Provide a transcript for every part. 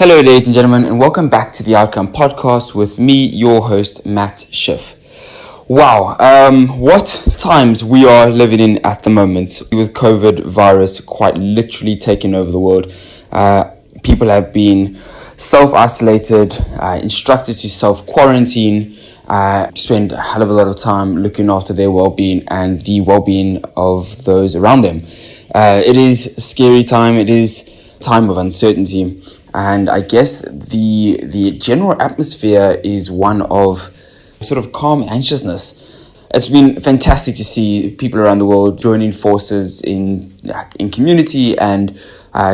Hello, ladies and gentlemen, and welcome back to the Outcome Podcast with me, your host, Matt Schiff. Wow, what times we are living in at the moment with COVID virus quite literally taking over the world. People have been self-isolated, instructed to self-quarantine, spend a hell of a lot of time looking after their well-being and the well-being of those around them. It is a scary time. It is a time of uncertainty. And I guess the general atmosphere is one of sort of calm anxiousness. It's been fantastic to see people around the world joining forces in community and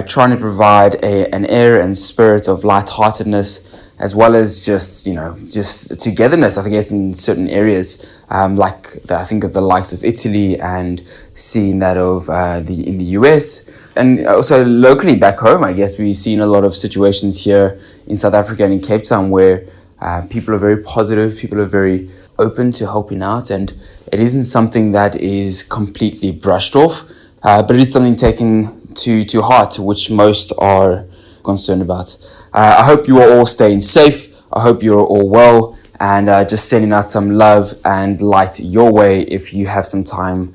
trying to provide an air and spirit of lightheartedness, as well as just togetherness, I guess, in certain areas, I think of the likes of Italy and seeing that of in the US. And also locally back home, I guess we've seen a lot of situations here in South Africa and in Cape Town where people are very positive, people are very open to helping out, and it isn't something that is completely brushed off, but it is something taken to heart, which most are concerned about. I hope you are all staying safe. I hope you're all well, and just sending out some love and light your way if you have some time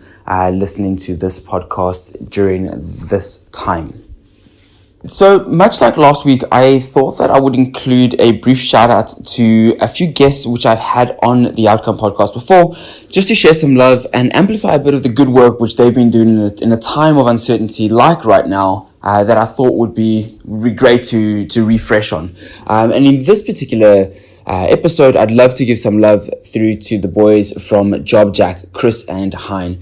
listening to this podcast during this time. So much like last week, I thought that I would include a brief shout out to a few guests which I've had on the Outcome Podcast before, just to share some love and amplify a bit of the good work which they've been doing in a time of uncertainty like right now, that I thought would be great to refresh on. And in this particular episode, I'd love to give some love through to the boys from JobJack, Chris and Hein.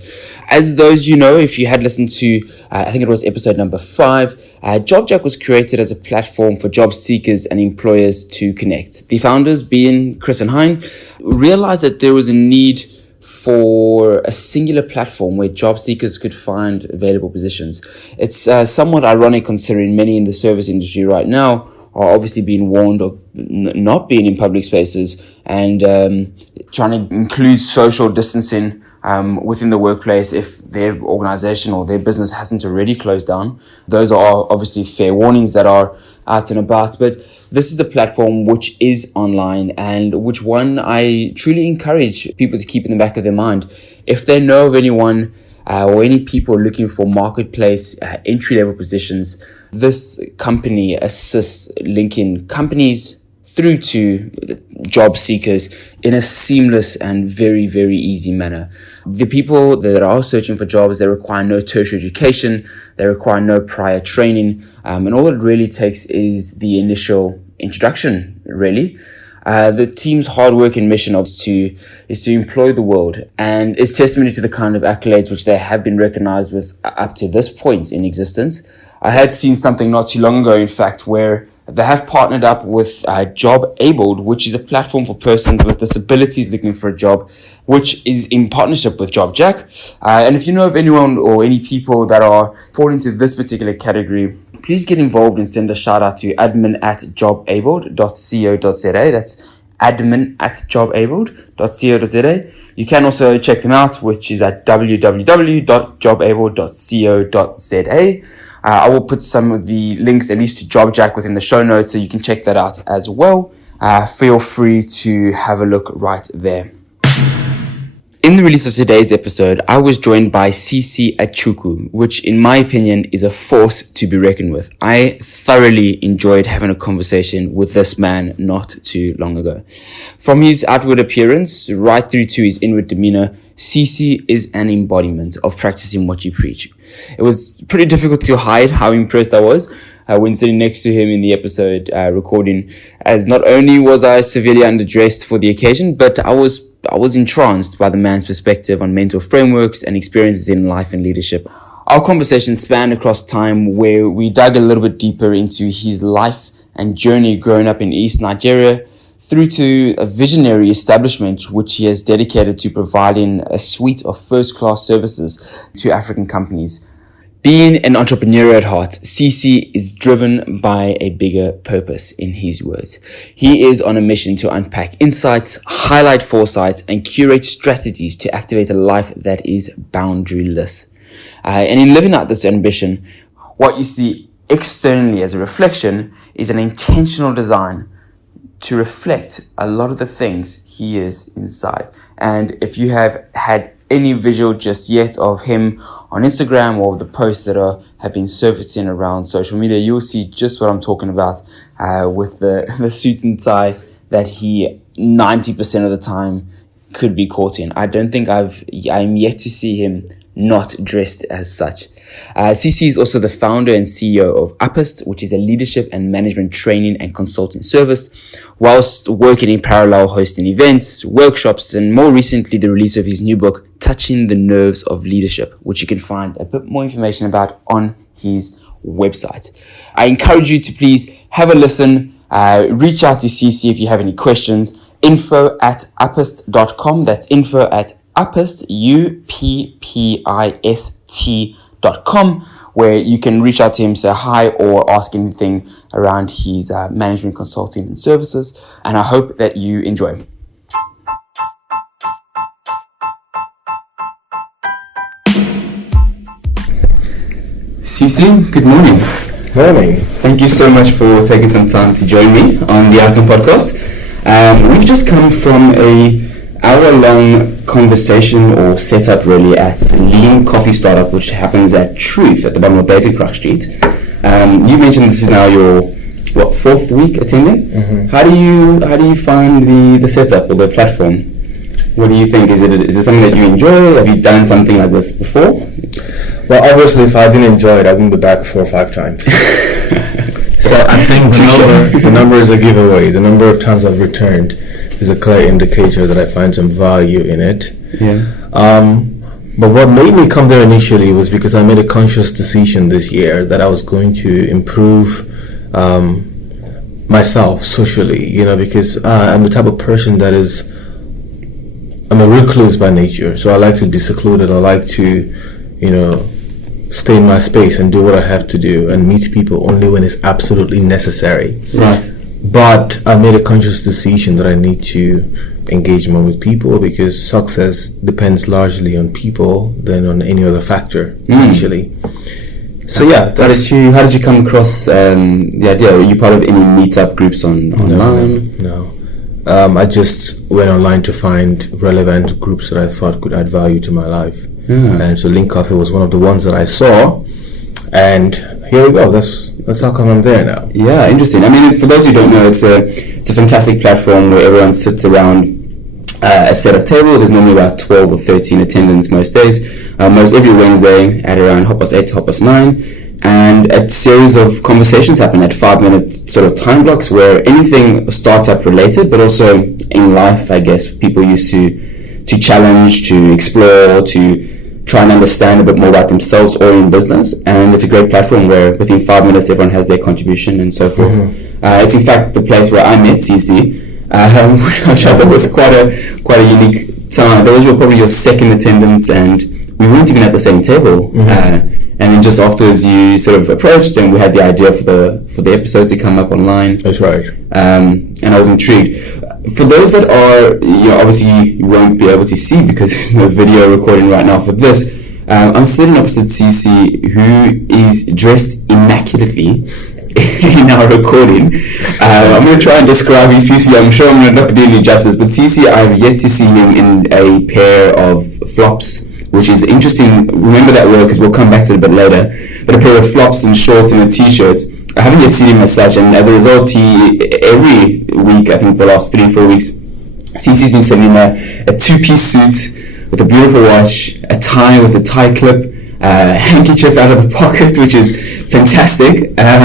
As those you know, if you had listened to, I think it was episode number 5, JobJack was created as a platform for job seekers and employers to connect. The founders, being Chris and Hein, realized that there was a need for a singular platform where job seekers could find available positions. It's somewhat ironic considering many in the service industry right now are obviously being warned of not being in public spaces and trying to include social distancing within the workplace if their organization or their business hasn't already closed down. Those are obviously fair warnings that are out and about, but this is a platform which is online and which one I truly encourage people to keep in the back of their mind. If they know of anyone or any people looking for marketplace entry-level positions, this company assists linking companies through to job seekers in a seamless and very, very easy manner. The people that are searching for jobs, they require no tertiary education, they require no prior training, and all it really takes is the initial introduction, really. The team's hard work and mission is to employ the world, and it's testimony to the kind of accolades which they have been recognized with up to this point in existence. I had seen something not too long ago, in fact, where they have partnered up with Job Abled, which is a platform for persons with disabilities looking for a job, which is in partnership with JobJack. And if you know of anyone or any people that are fall into this particular category, please get involved and send a shout out to admin@jobabled.co.za. That's admin@jobabled.co.za. You can also check them out, which is at www.jobabled.co.za. I will put some of the links, at least to JobJack, within the show notes, so you can check that out as well. Feel free to have a look right there. In the release of today's episode, I was joined by C.C Achukwu, which in my opinion is a force to be reckoned with. I thoroughly enjoyed having a conversation with this man not too long ago. From his outward appearance right through to his inward demeanour, C.C is an embodiment of practicing what you preach. It was pretty difficult to hide how impressed I was when sitting next to him in the episode recording, as not only was I severely underdressed for the occasion, but I was entranced by the man's perspective on mental frameworks and experiences in life and leadership. Our conversation spanned across time, where we dug a little bit deeper into his life and journey growing up in East Nigeria, through to a visionary establishment which he has dedicated to providing a suite of first-class services to African companies. Being an entrepreneur at heart, CC is driven by a bigger purpose, in his words. He is on a mission to unpack insights, highlight foresights, and curate strategies to activate a life that is boundaryless. And in living out this ambition, what you see externally as a reflection is an intentional design to reflect a lot of the things he is inside. And if you have had any visual just yet of him on Instagram or the posts that have been surfacing around social media, you'll see just what I'm talking about with the suit and tie that he 90% of the time could be caught in. I don't think I'm yet to see him not dressed as such. CC is also the founder and CEO of Uppist, which is a leadership and management training and consulting service, whilst working in parallel hosting events, workshops, and more recently the release of his new book, Touching the Nerves of Leadership, which you can find a bit more information about on his website. I encourage you to please have a listen, reach out to CC if you have any questions. info@uppist.com. That's info@uppist, UPPIST.com, where you can reach out to him, say hi, or ask anything around his management consulting and services. And I hope that you enjoy. CC, good morning. Morning. Thank you so much for taking some time to join me on the Outcome Podcast. We've just come from a hour-long conversation or setup really at Lean Coffee Startup, which happens at Truth at the bottom of Batencroft Street. You mentioned this is now your fourth week attending. Mm-hmm. How do you find the setup or the platform? What do you think? Is it something that you enjoy? Have you done something like this before? Well, obviously, if I didn't enjoy it, I wouldn't be back 4 or 5 times. So I think the number is a giveaway. The number of times I've returned is a clear indicator that I find some value in it. Yeah. But what made me come there initially was because I made a conscious decision this year that I was going to improve myself socially, because I'm the type of person that I'm a recluse by nature. So I like to be secluded. I like to, stay in my space and do what I have to do and meet people only when it's absolutely necessary. Right. But I made a conscious decision that I need to engage more with people because success depends largely on people than on any other factor, actually. So yeah, how did you come across the idea? Were you part of any meetup groups online? No. I just went online to find relevant groups that I thought could add value to my life. Yeah. And so Link Coffee was one of the ones that I saw, and here we go. That's how come I'm there now. Yeah, interesting. I mean, for those who don't know, it's a fantastic platform where everyone sits around a set of table. There's normally about 12 or 13 attendants most days, most every Wednesday at around 8:30 to 9:30. And a series of conversations happen at 5-minute sort of time blocks where anything startup related, but also in life, I guess, people used to challenge, to explore, to try and understand a bit more about themselves or in business. And it's a great platform where within 5 minutes, everyone has their contribution and so forth. Mm-hmm. It's in fact the place where I met CC, which I thought was quite a unique time. Those were probably your second attendance, and we weren't even at the same table. Mm-hmm. And then just afterwards, you sort of approached, and we had the idea for the episode to come up online. That's right. And I was intrigued. For those that are, obviously you won't be able to see because there's no video recording right now for this. I'm sitting opposite CC, who is dressed immaculately in our recording. I'm going to try and describe his piece for you. I'm sure I'm not going to do any justice, but CC, I've yet to see him in a pair of flops, which is interesting. Remember that word because we'll come back to it a bit later. But a pair of flops and shorts and a t-shirt. I haven't yet seen him as such, and as a result, every week, I think the last 3-4 weeks, CC's been sending a 2-piece suit with a beautiful watch, a tie with a tie clip, a handkerchief out of the pocket, which is fantastic. And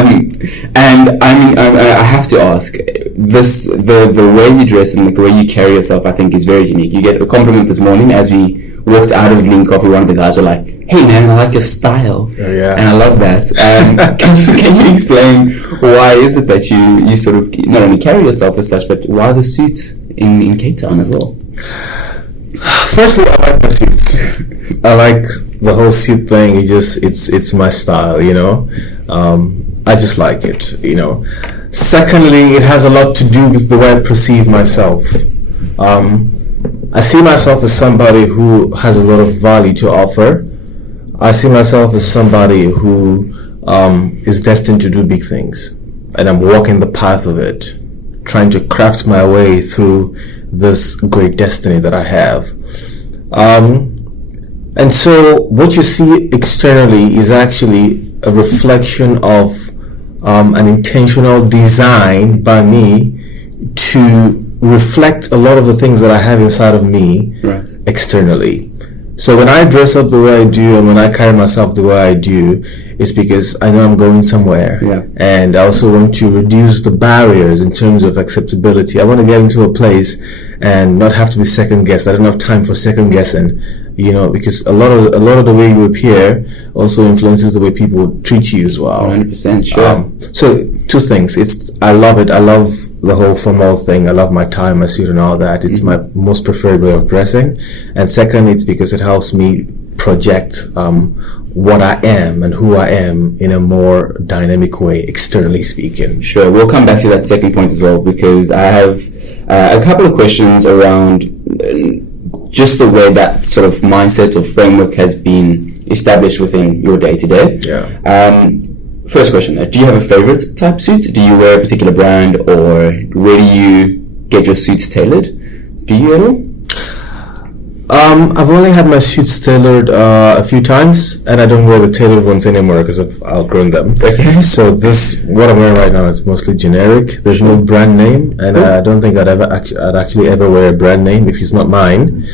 I mean, I have to ask, the way you dress and the way you carry yourself, I think, is very unique. You get a compliment this morning as we walked out of Lean Coffee. One of the guys were like, "Hey man, I like your style." Oh, yeah. And I love that. Can you explain why is it that you sort of not only carry yourself as such, but why the suit in Cape Town as well? Firstly, I like my suits. I like the whole suit thing. It's my style, I just like it, Secondly, it has a lot to do with the way I perceive myself. I see myself as somebody who has a lot of value to offer. I see myself as somebody who is destined to do big things, and I'm walking the path of it, trying to craft my way through this great destiny that I have. And so what you see externally is actually a reflection of an intentional design by me to reflect a lot of the things that I have inside of me externally. So when I dress up the way I do and when I carry myself the way I do, it's because I know I'm going somewhere. And I also want to reduce the barriers in terms of acceptability. I want to get into a place and not have to be second guessed. I don't have time for second guessing, because a lot of the way you appear also influences the way people treat you as well. 100%, sure. So two things. I love it. I love the whole formal thing. I love my tie, my suit and all that. It's my most preferred way of dressing. And second, it's because it helps me project what I am and who I am in a more dynamic way, externally speaking. Sure, we'll come back to that second point as well, because I have a couple of questions around just the way that sort of mindset or framework has been established within your day-to-day. First question, do you have a favorite type suit? Do you wear a particular brand, or where do you get your suits tailored? Do you at all? I've only had my suits tailored a few times, and I don't wear the tailored ones anymore because I've outgrown them. Okay. So what I'm wearing right now is mostly generic. There's no brand name, and I don't think I'd actually ever wear a brand name if it's not mine.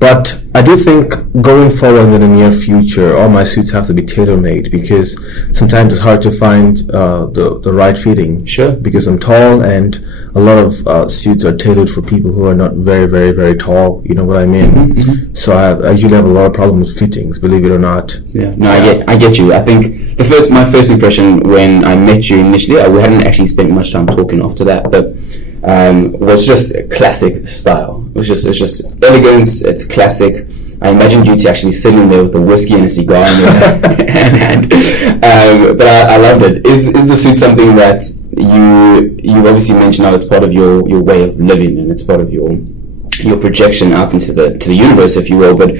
But I do think going forward in the near future, all my suits have to be tailor-made, because sometimes it's hard to find the right fitting. Sure. Because I'm tall, and a lot of suits are tailored for people who are not very, very, very tall. You know what I mean? So I usually have a lot of problems with fittings, believe it or not. I get you. I think my first impression when I met you initially, we hadn't actually spent much time talking after that, but was just a classic style. It's just elegance. It's classic. I imagined you to actually sitting there with a whiskey and a cigar in your hand. But I loved it. Is the suit something that you've obviously mentioned how it's part of your way of living, and it's part of your projection out into the universe, if you will. But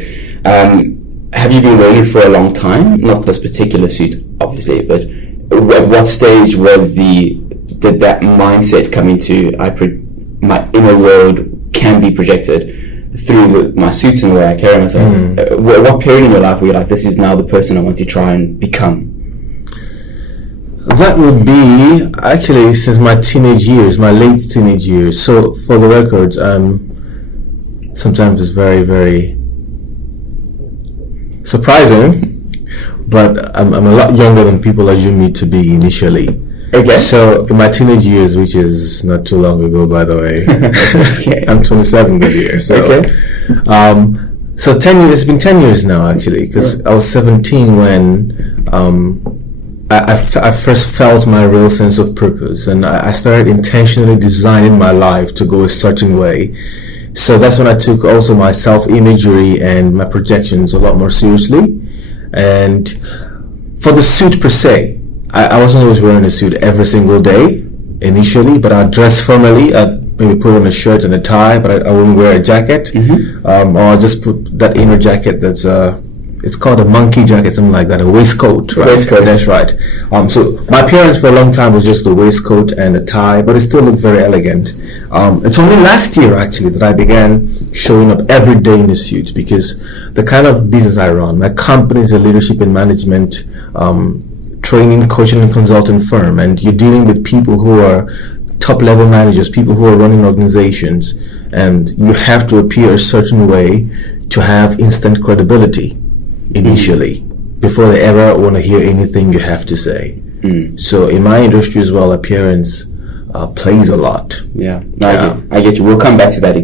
have you been wearing it for a long time? Not this particular suit, obviously, but at what stage did that mindset come into my inner world can be projected through my suits and the way I carry myself? What period in your life were you like, this is now the person I want to try and become? That would be actually since my late teenage years. So for the records, sometimes it's very, very surprising, but I'm a lot younger than people assume me to be initially. Okay. So in my teenage years, which is not too long ago, by the way, okay. I'm 27 this year. So, okay. So 10 years. It's been 10 years now, actually, because I was 17 when I first felt my real sense of purpose, and I started intentionally designing my life to go a certain way. So that's when I took also my self-imagery and my projections a lot more seriously. And for the suit per se, I wasn't always wearing a suit every single day initially, but I'd dress formally. I'd maybe put on a shirt and a tie, but I wouldn't wear a jacket. Or I'll just put that inner jacket that's it's called a monkey jacket, something like that, a waistcoat, right? Waistcoat. That's right. So my appearance for a long time was just a waistcoat and a tie, but it still looked very elegant. It's only last year, actually, that I began showing up every day in a suit, because the kind of business I run, my company is a leadership and management training, coaching, and consulting firm, and you're dealing with people who are top level managers, people who are running organizations, and you have to appear a certain way to have instant credibility initially before they ever want to hear anything you have to say. So in my industry as well, appearance plays a lot. I get you. We'll come back to that.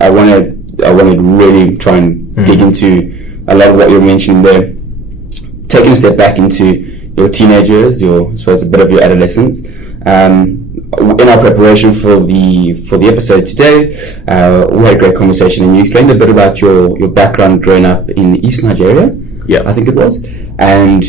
I want to really try and dig into a lot of what you're mentioning there. Taking a step back into your teenage years, I suppose a bit of your adolescence. In our preparation for the episode today, we had a great conversation, and you explained a bit about your background growing up in East Nigeria. Yeah, I think it was, and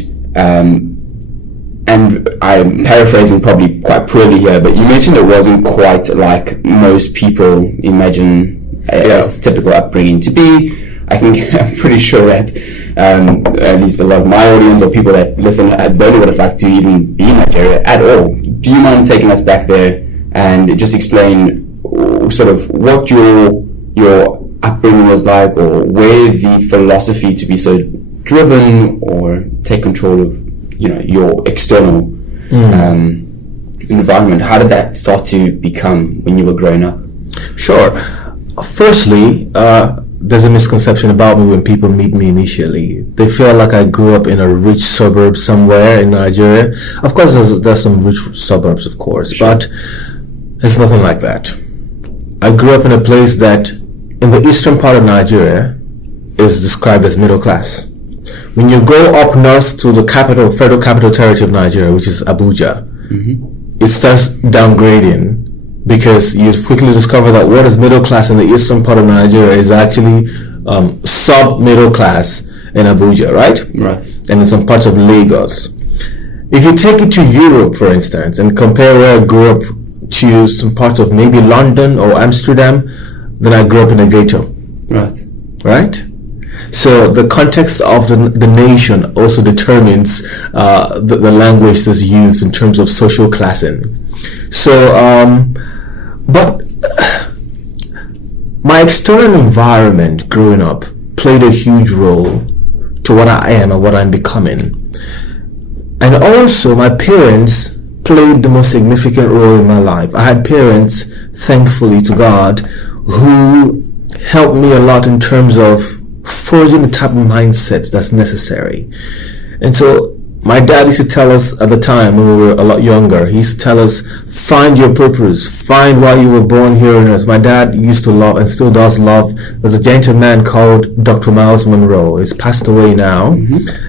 I'm paraphrasing probably quite poorly here, but you mentioned it wasn't quite like most people imagine a typical upbringing to be. I'm pretty sure that at least a lot of my audience or people that listen don't know what it's like to even be in Nigeria at all. Do you mind taking us back there and just explain sort of what your upbringing was like, or where the philosophy to be so driven or take control of your external environment, how did that start to become when you were growing up? Sure. Firstly, there's a misconception about me when people meet me initially. They feel like I grew up in a rich suburb somewhere in Nigeria. Of course, there's some rich suburbs, of course, sure. But it's nothing like that. I grew up in a place that, in the eastern part of Nigeria, is described as middle class. When you go up north to the federal capital territory of Nigeria, which is Abuja, it starts downgrading, because you quickly discover that what is middle class in the eastern part of Nigeria is actually sub-middle class in Abuja, right? Right. And in some parts of Lagos. If you take it to Europe, for instance, and compare where I grew up to some parts of maybe London or Amsterdam, then I grew up in a ghetto. Right. Right? So the context of the nation also determines the language that's used in terms of social classing. So, but my external environment growing up played a huge role to what I am and what I'm becoming. And also my parents played the most significant role in my life. I had parents, thankfully to God, who helped me a lot in terms of forging the type of mindset that's necessary. And so my dad used to tell us at the time when we were a lot younger, he used to tell us, find your purpose, find why you were born here on earth. My dad used to love, and still does love, there's a gentleman called Dr. Miles Monroe. He's passed away now.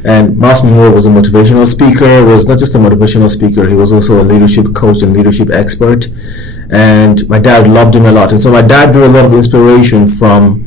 And Miles Monroe was a motivational speaker, was not just a motivational speaker, he was also a leadership coach and leadership expert. And my dad loved him a lot. And so my dad drew a lot of inspiration from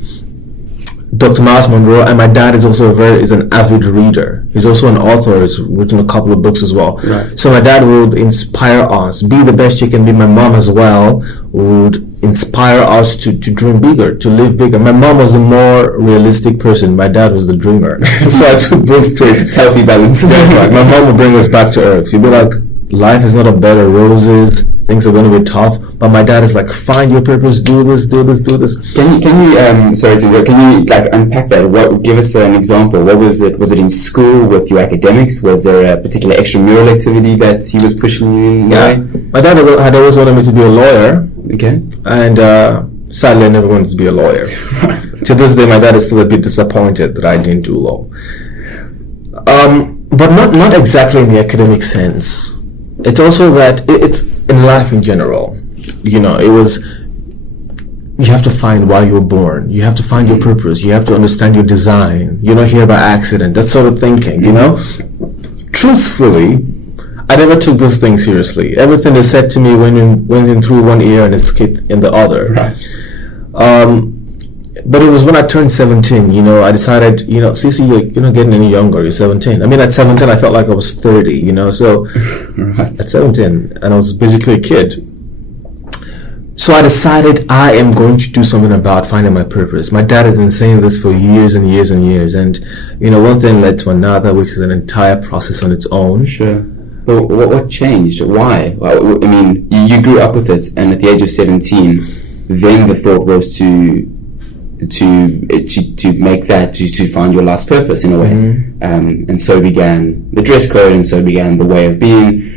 Dr. Miles Monroe, and my dad is also is an avid reader. He's also an author. He's written a couple of books as well. Right. So my dad would inspire us, be the best you can be. My mom as well would inspire us to dream bigger, to live bigger. My mom was the more realistic person. My dad was the dreamer. So I took both traits. It's healthy balance. Right. My mom would bring us back to earth. She'd be like, life is not a bed of roses. Things are going to be tough, but my dad is like, find your purpose, do this, do this, do this. Can you sorry to interrupt, can you like unpack that? Give us an example. What was it? Was it in school with your academics? Was there a particular extramural activity that he was pushing you in? Yeah, my dad had always wanted me to be a lawyer. Okay. And sadly, I never wanted to be a lawyer. To this day, my dad is still a bit disappointed that I didn't do law. But not exactly in the academic sense. It's also that it's in life in general. It was, you have to find why you were born. You have to find your purpose. You have to understand your design. You're not here by accident. That sort of thinking, Truthfully, I never took this thing seriously. Everything they said to me went in through one ear and escaped in the other. Right. But it was when I turned 17, I decided, C.C, you're not getting any younger, you're 17. I mean, at 17, I felt like I was 30, so right. At 17, and I was basically a kid. So I decided I am going to do something about finding my purpose. My dad had been saying this for years and years and years, and, one thing led to another, which is an entire process on its own. Sure. But what changed? Why? Well, I mean, you grew up with it, and at the age of 17, then the thought was to make that, to find your life's purpose in a way. And so began the dress code, and so began the way of being.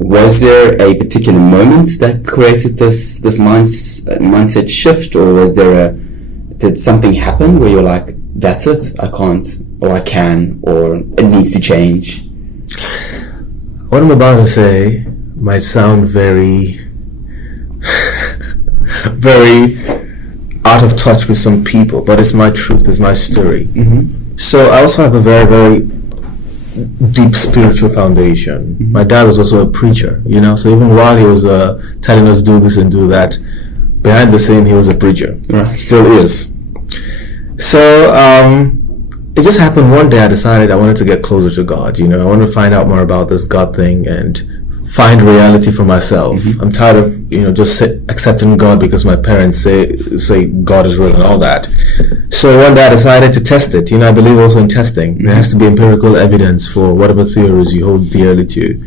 Was there a particular moment that created this mindset shift, or did something happen where you're like, that's it, I can't, or I can, or it needs to change? What I'm about to say might sound very very out of touch with some people, but it's my truth, it's my story. So I also have a very, very deep spiritual foundation. My dad was also a preacher, so even while he was telling us do this and do that, behind the scene he was a preacher. Right. Still is. So it just happened one day I decided I wanted to get closer to God. I wanted to find out more about this God thing and find reality for myself. I'm tired of just accepting God because my parents say God is real and all that. So one day I decided to test it. I believe also in testing. There has to be empirical evidence for whatever theories you hold dearly to.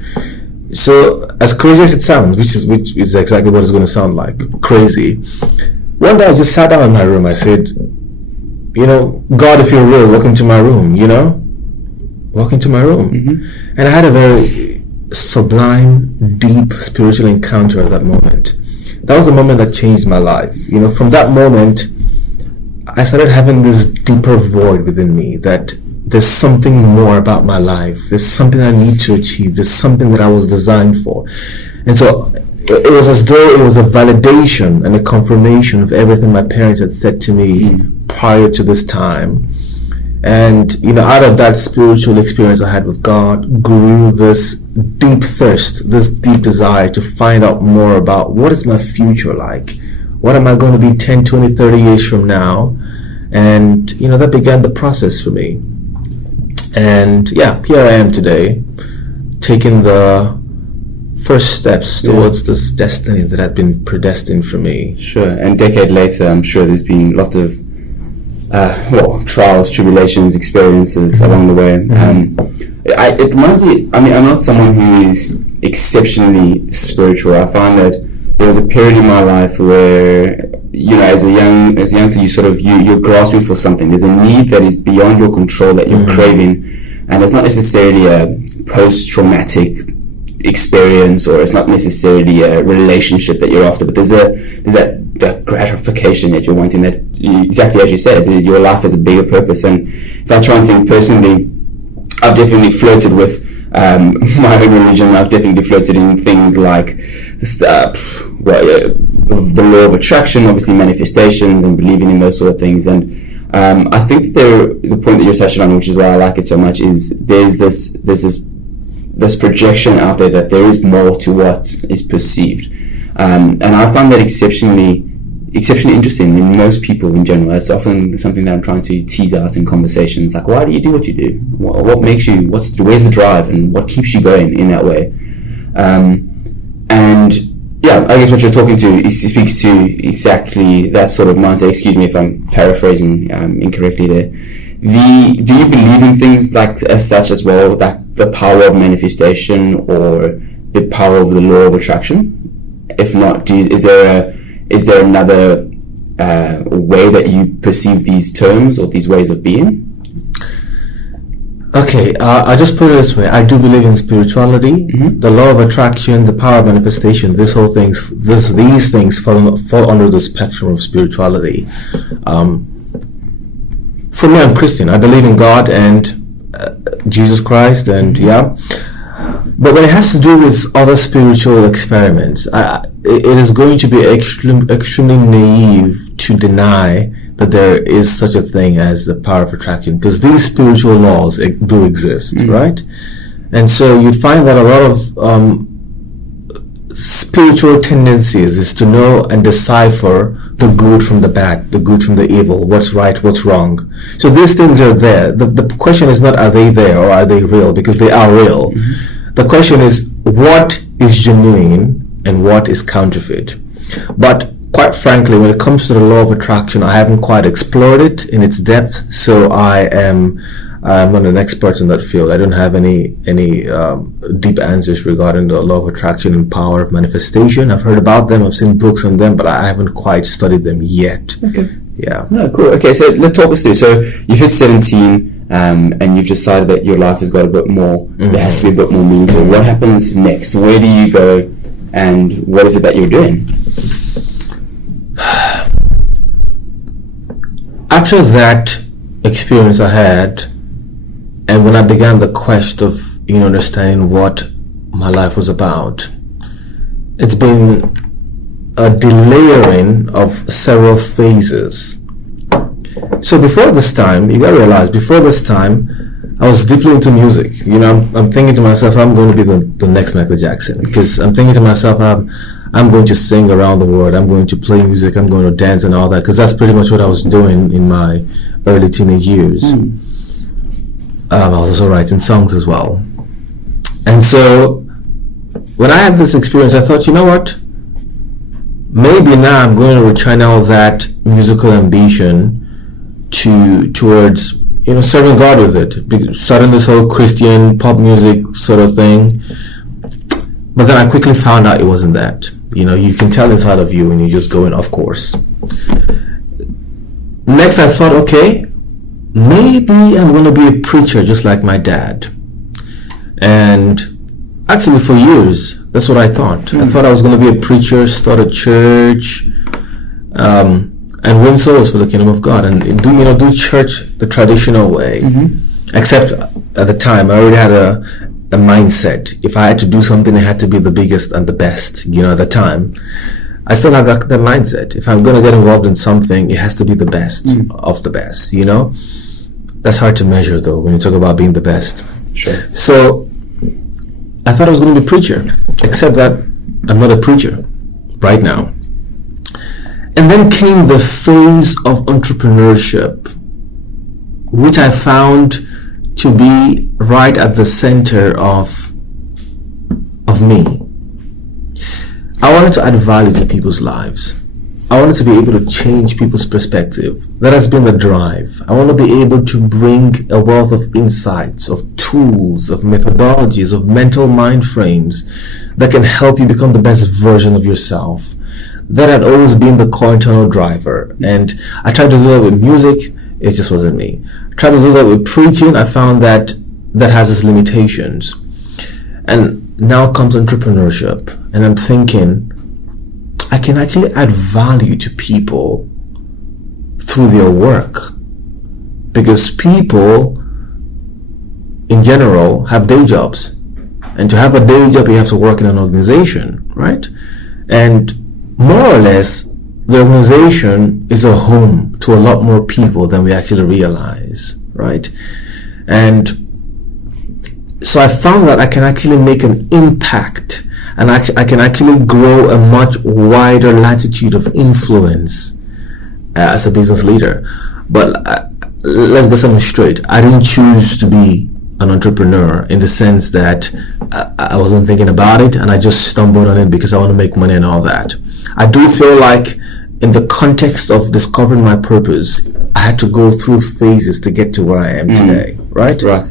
So as crazy as it sounds, which is exactly what it's going to sound like, crazy. One day I just sat down in my room. I said, God, if you're real, walk into my room. Walk into my room. And I had a very sublime, deep spiritual encounter at that moment. That was the moment that changed my life. From that moment, I started having this deeper void within me that there's something more about my life. There's something I need to achieve. There's something that I was designed for. And so it was as though it was a validation and a confirmation of everything my parents had said to me prior to this time. And out of that spiritual experience I had with God grew this deep thirst, this deep desire to find out more about what is my future like. What am I going to be 10, 20, 30 years from now? And that began the process for me. And here I am today, taking the first steps towards this destiny that had been predestined for me. Sure. And a decade later, I'm sure there's been lots of trials, tribulations, experiences along the way. It reminds me, I'm not someone who is exceptionally spiritual. I find that there was a period in my life where, as a youngster, you're grasping for something. There's a need that is beyond your control that you're craving, and it's not necessarily a post-traumatic experience, or it's not necessarily a relationship that you're after, but there's that gratification that you're wanting, that exactly as you said, your life has a bigger purpose. And if I try and think personally, I've definitely flirted with my own religion. I've definitely floated in things like the law of attraction, obviously manifestations, and believing in those sort of things. And I think the point that you're touching on, which is why I like it so much, is there's this projection out there that there is more to what is perceived, and I find that exceptionally interesting in most people in general. It's often something that I'm trying to tease out in conversations, like, why do you do what you do? What makes you? Where's the drive, and what keeps you going in that way? And I guess what you're talking to speaks to exactly that sort of mindset. Excuse me if I'm paraphrasing incorrectly there. Do you believe in things like as such as well, like the power of manifestation or the power of the law of attraction? If not, is there another way that you perceive these terms or these ways of being? Okay, I'll just put it this way. I do believe in spirituality, the law of attraction, the power of manifestation. These things fall under the spectrum of spirituality. For me, I'm Christian. I believe in God and Jesus Christ, and But when it has to do with other spiritual experiments, it is going to be extremely naive to deny that there is such a thing as the power of attraction, because these spiritual laws do exist, right? And so you'd find that a lot of spiritual tendencies is to know and decipher the good from the bad, the good from the evil, what's right, what's wrong. So these things are there. The question is not, are they there or are they real? Because they are real. The question is, what is genuine and what is counterfeit? But quite frankly, when it comes to the law of attraction, I haven't quite explored it in its depth, so I'm not an expert in that field. I don't have any deep answers regarding the law of attraction and power of manifestation. I've heard about them, I've seen books on them, but I haven't quite studied them yet. Okay. Yeah. No, cool. Okay, so let's talk us through. So you've hit 17, and you've decided that your life has got a bit more, there has to be a bit more meaning to it. What happens next? Where do you go, and what is it that you're doing? After that experience I had, and when I began the quest of understanding what my life was about, it's been a delayering of several phases. So before this time, you gotta realize, before this time, I was deeply into music. I'm thinking to myself, I'm going to be the next Michael Jackson, because I'm thinking to myself, I'm going to sing around the world, I'm going to play music, I'm going to dance and all that, because that's pretty much what I was doing in my early teenage years. I was also writing songs as well. And so when I had this experience, I thought, you know what? Maybe now I'm going to rechannel that musical ambition towards serving God with it, starting this whole Christian pop music sort of thing. But then I quickly found out it wasn't that. You can tell inside of you when you just go in, of course. Next, I thought, okay, maybe I'm going to be a preacher just like my dad. And actually, for years, that's what I thought. I thought I was going to be a preacher, start a church, and win souls for the kingdom of God, and do church the traditional way. Except at the time, I already had a mindset. If I had to do something, it had to be the biggest and the best. At the time, I still had that mindset. If I'm going to get involved in something, it has to be the best of the best. That's hard to measure, though, when you talk about being the best. Sure. So I thought I was going to be a preacher, except that I'm not a preacher right now. And then came the phase of entrepreneurship, which I found to be right at the center of me. I wanted to add value to people's lives. I wanted to be able to change people's perspective. That has been the drive. I want to be able to bring a wealth of insights, of tools, of methodologies, of mental mind frames that can help you become the best version of yourself. That had always been the core internal driver. And I tried to do that with music. It just wasn't me. I tried to do that with preaching. I found that has its limitations. And now comes entrepreneurship. And I'm thinking, I can actually add value to people through their work. Because people, in general, have day jobs. And to have a day job, you have to work in an organization, right? And more or less, the organization is a home to a lot more people than we actually realize, right? And so I found that I can actually make an impact, and I can actually grow a much wider latitude of influence as a business leader. But let's get something straight. I didn't choose to be an entrepreneur in the sense that I wasn't thinking about it and I just stumbled on it because I want to make money and all that. I do feel like in the context of discovering my purpose, I had to go through phases to get to where I am today, right? Right.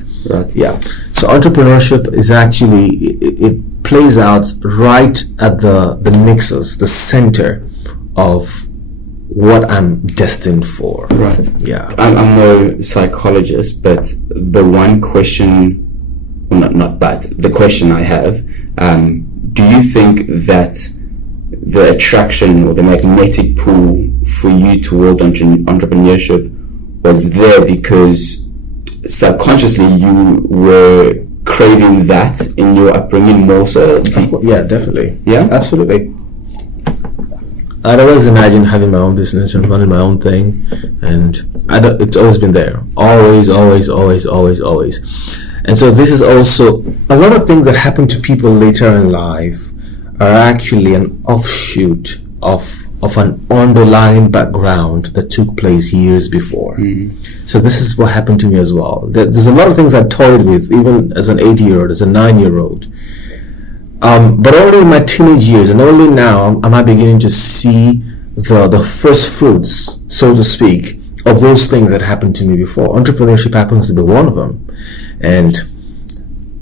Yeah. So entrepreneurship is actually, it plays out right at the nexus, the center of what I'm destined for. Right. Yeah. I'm no psychologist, but the one question, well, the question I have, do you think that the attraction or the magnetic pull for you towards entrepreneurship was there because subconsciously you were craving that in your upbringing more so? Yeah, definitely. Yeah? Absolutely. I'd always imagined having my own business and running my own thing, and it's always been there. Always. And so this is also, a lot of things that happen to people later in life are actually an offshoot of an underlying background that took place years before. So this is what happened to me as well. There's a lot of things I toyed with, even as an 8-year-old, as a 9-year-old. But only in my teenage years, and only now am I beginning to see the first fruits, so to speak, of those things that happened to me before. Entrepreneurship happens to be one of them. And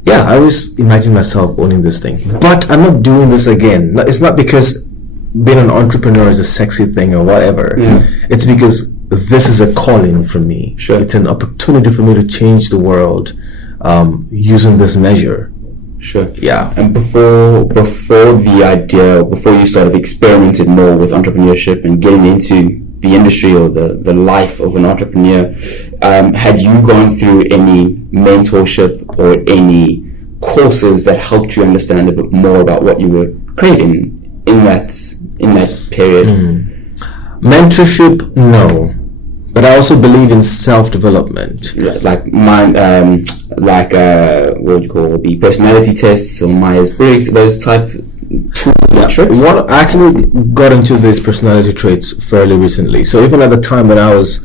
yeah, I always imagine myself owning this thing. But I'm not doing this again. It's not because being an entrepreneur is a sexy thing or whatever. Yeah. It's because this is a calling for me. Sure. It's an opportunity for me to change the world using this measure. Sure. Yeah. And before you started experimenting more with entrepreneurship and getting into the industry or the life of an entrepreneur, had you gone through any mentorship or any courses that helped you understand a bit more about what you were craving in that period? Mentorship, no. But I also believe in self-development. Like what do you call the personality tests or Myers-Briggs, those type tools and tricks? I actually got into these personality traits fairly recently. So even at the time when I was,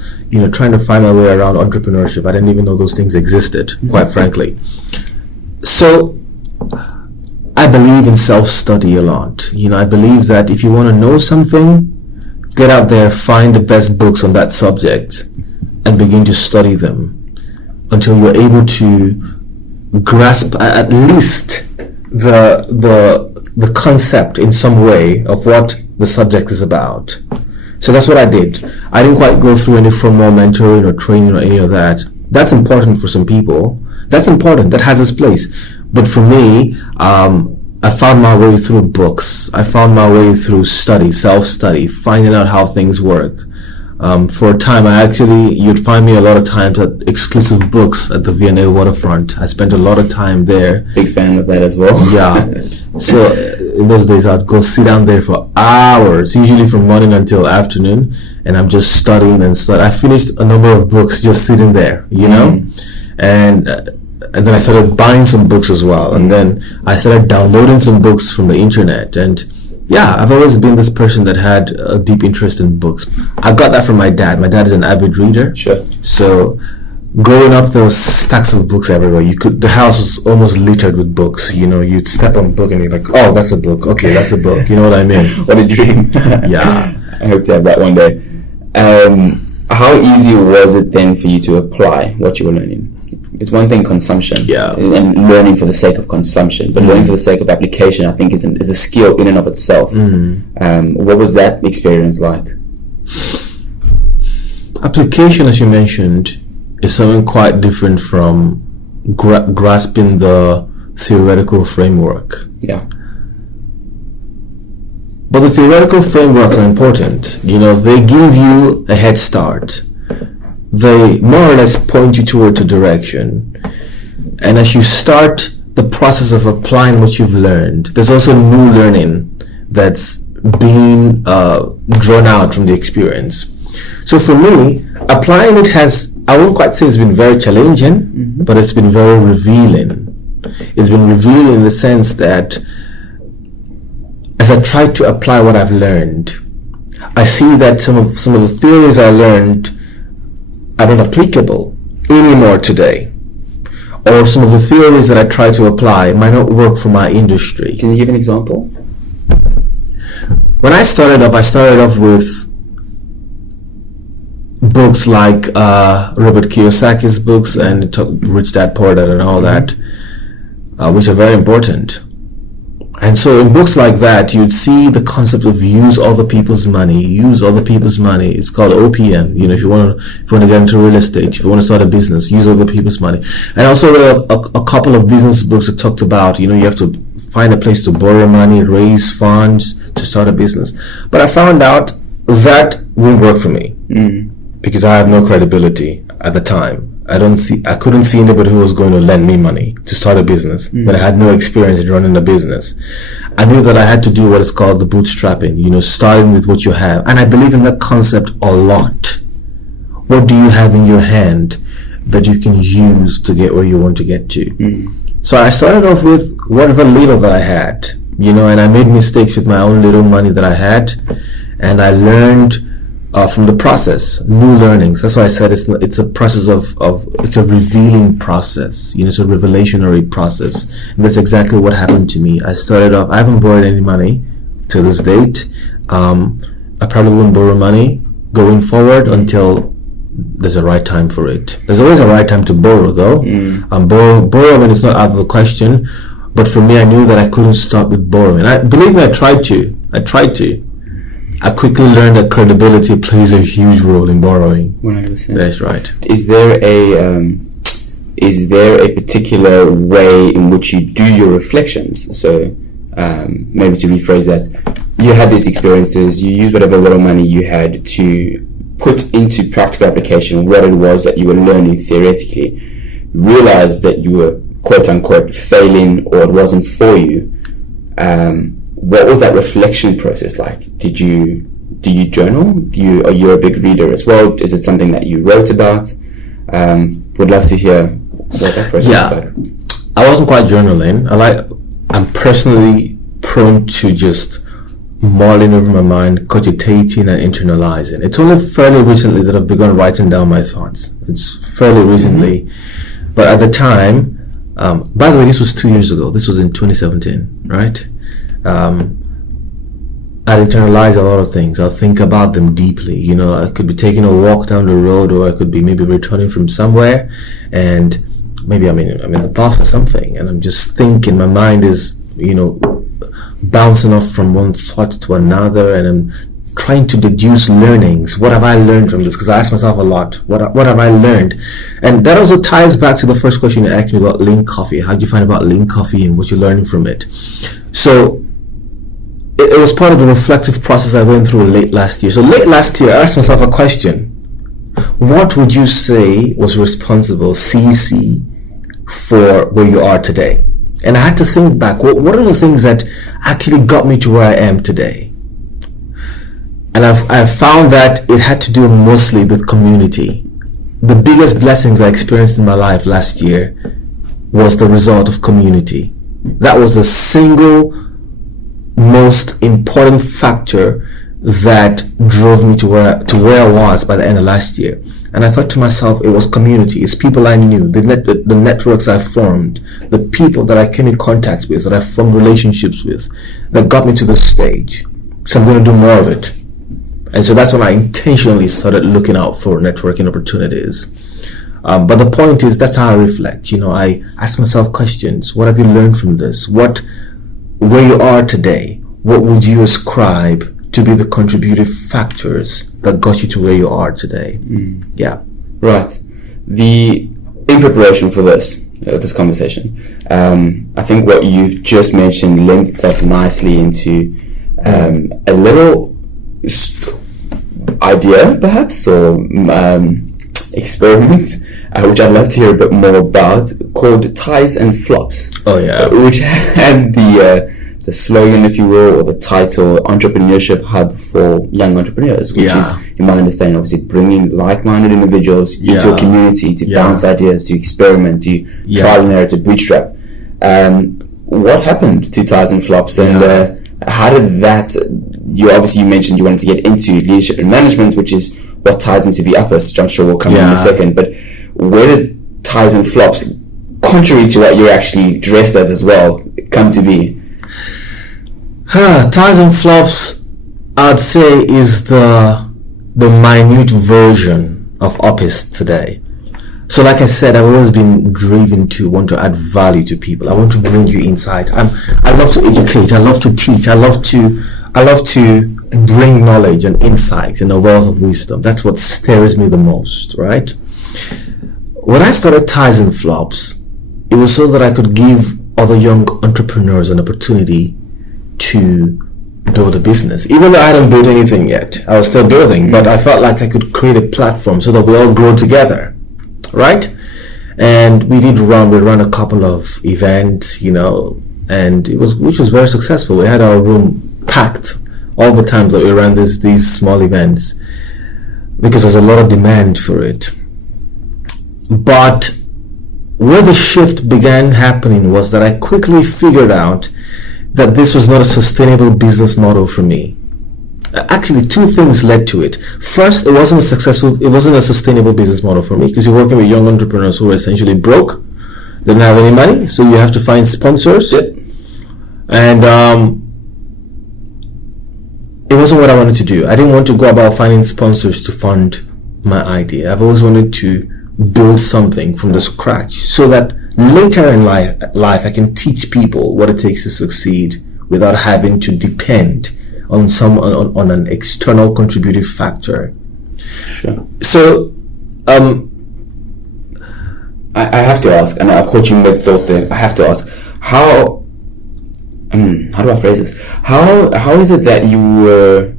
trying to find my way around entrepreneurship, I didn't even know those things existed, quite frankly. So I believe in self-study a lot. I believe that if you want to know something, get out there, find the best books on that subject, and begin to study them until you're able to grasp at least the concept in some way of what the subject is about. So that's what I did. I didn't quite go through any formal mentoring or training or any of that. That's important for some people. That's important. That has its place. But for me, I found my way through books. I found my way through study, self-study, finding out how things work. For a time, you'd find me a lot of times at exclusive books at the V&A waterfront. I spent a lot of time there. Big fan of that as well. Yeah. So in those days, I'd go sit down there for hours, usually from morning until afternoon, and I'm just studying and studying. I finished a number of books just sitting there, and then I started buying some books as well, and then I started downloading some books from the internet. And yeah, I've always been this person that had a deep interest in books. I got that from my dad. My dad is an avid reader. Sure. So growing up, there was stacks of books everywhere. The house was almost littered with books. You'd step on a book and you're like, oh, that's a book. Okay, that's a book. You know what I mean? What a dream. Yeah. I hope to have that one day. How easy was it then for you to apply what you were learning? It's one thing, consumption, and learning for the sake of consumption, but learning for the sake of application, I think, is a skill in and of itself. What was that experience like? Application, as you mentioned, is something quite different from grasping the theoretical framework. Yeah. But the theoretical framework are important. They give you a head start. They more or less point you towards a direction. And as you start the process of applying what you've learned, there's also new learning that's being drawn out from the experience. So for me, applying it I won't quite say it's been very challenging, but it's been very revealing. It's been revealing in the sense that as I try to apply what I've learned, I see that some of the theories I learned are not applicable anymore today, or some of the theories that I try to apply might not work for my industry. Can you give an example? When I started off with books like Robert Kiyosaki's books and Rich Dad Poor Dad and all that, which are very important. And so in books like that, you'd see the concept of use other people's money. It's called OPM. If you want to get into real estate, if you want to start a business, use other people's money. And also there are a couple of business books that talked about, you have to find a place to borrow money, raise funds to start a business. But I found out that won't work for me because I have no credibility at the time. I couldn't see anybody who was going to lend me money to start a business, but I had no experience in running a business. I knew that I had to do what is called the bootstrapping, starting with what you have. And I believe in that concept a lot. What do you have in your hand that you can use to get where you want to get to? So I started off with whatever little that I had, and I made mistakes with my own little money that I had, and I learned from the process, new learnings. That's why I said it's a process it's a revealing process. It's a revelationary process. And that's exactly what happened to me. I started off, I haven't borrowed any money to this date. I probably won't borrow money going forward until there's a right time for it. There's always a right time to borrow though. Borrowing is not out of the question, but for me, I knew that I couldn't start with borrowing. Believe me, I tried to. I quickly learned that credibility plays a huge role in borrowing. 100%. That's right. Is there a particular way in which you do your reflections? So maybe to rephrase that, you had these experiences, you used whatever little money you had to put into practical application what it was that you were learning theoretically, realized that you were quote unquote failing or it wasn't for you. What was that reflection process like? Do you journal? Are you a big reader as well? Is it something that you wrote about? Would love to hear what that process is like. I wasn't quite journaling. I'm personally prone to just mulling over my mind, cogitating and internalizing. It's only fairly recently that I've begun writing down my thoughts. It's fairly recently. But at the time, By the way, this was 2 years ago. This was in 2017, right? I'd internalize a lot of things. I'll think about them deeply. You know, I could be taking a walk down the road, or I could be maybe returning from somewhere, and maybe I'm in the bus or something, and I'm just thinking. My mind is, you know, bouncing off from one thought to another, and I'm trying to deduce learnings. What have I learned from this? Because I ask myself a lot, what have I learned? And that also ties back to the first question you asked me about lean coffee. How do you find about lean coffee and what you're learning from it? So it was part of the reflective process I went through late last year. So late last year, I asked myself a question. What would you say was responsible, CC, for where you are today? And I had to think back, what are the things that actually got me to where I am today? And I found that it had to do mostly with community. The biggest blessings I experienced in my life last year was the result of community. That was the single most important factor that drove me to where I was by the end of last year. And I thought to myself, it was community. It's people I knew, the networks I formed, the people that I came in contact with, that I formed relationships with, that got me to this stage. So I'm going to do more of it. And so that's when I intentionally started looking out for networking opportunities. But the point is, that's how I reflect. You know, I ask myself questions. What have you learned from this? Where you are today, what would you ascribe to be the contributive factors that got you to where you are today? Yeah. Right. In preparation for this conversation, I think what you've just mentioned lends itself nicely into a little idea, perhaps, or experiment, which I'd love to hear a bit more about, called Ties and Flops. Oh yeah. Which had the slogan, if you will, or the title, Entrepreneurship Hub for Young Entrepreneurs, which is, in my understanding, obviously bringing like-minded individuals into a community to bounce ideas, to experiment, to trial and error, to bootstrap. What happened to Ties and Flops, and how did that? You mentioned you wanted to get into leadership and management, which is what ties into the Uppist, which I'm sure we'll come in a second. But where did Ties and Flops, contrary to what you're actually dressed as well, come to be? Ties and Flops, I'd say, is the minute version of Uppist today. So like I said, I've always been driven to want to add value to people. I want to bring you insight. I love to educate. I love to teach. I love to bring knowledge and insight and a wealth of wisdom. That's what stirs me the most, right? When I started Ties and Flops, it was so that I could give other young entrepreneurs an opportunity to build a business. Even though I hadn't built anything yet, I was still building, but I felt like I could create a platform so that we all grow together, right? And we ran a couple of events, you know, and which was very successful. We had our room packed all the times that we ran these small events, because there's a lot of demand for it. But where the shift began happening was that I quickly figured out that this was not a sustainable business model for me. Actually, two things led to it. First, it wasn't a sustainable business model for me, because you're working with young entrepreneurs who are essentially broke, they don't have any money, so you have to find sponsors. And it wasn't what I wanted to do. I didn't want to go about finding sponsors to fund my idea. I've always wanted to build something from the scratch, so that later in life I can teach people what it takes to succeed without having to depend on an external contributive factor. Sure. So I have to ask, and I've caught you mid-thought there. I have to ask, how do I phrase this? How is it that you were?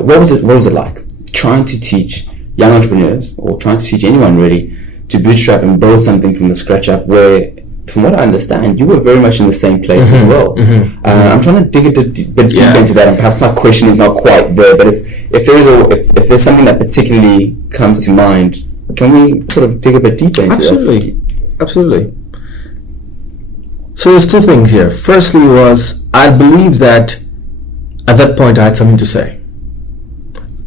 What was it like trying to teach young entrepreneurs, or trying to teach anyone really, to bootstrap and build something from the scratch up, where, from what I understand, you were very much in the same place as well. I'm trying to dig a bit deep into that, and perhaps my question is not quite there, but if there's something that particularly comes to mind, can we sort of dig a bit deeper into that? Absolutely. So there's two things here. Firstly was, I believe that at that point I had something to say.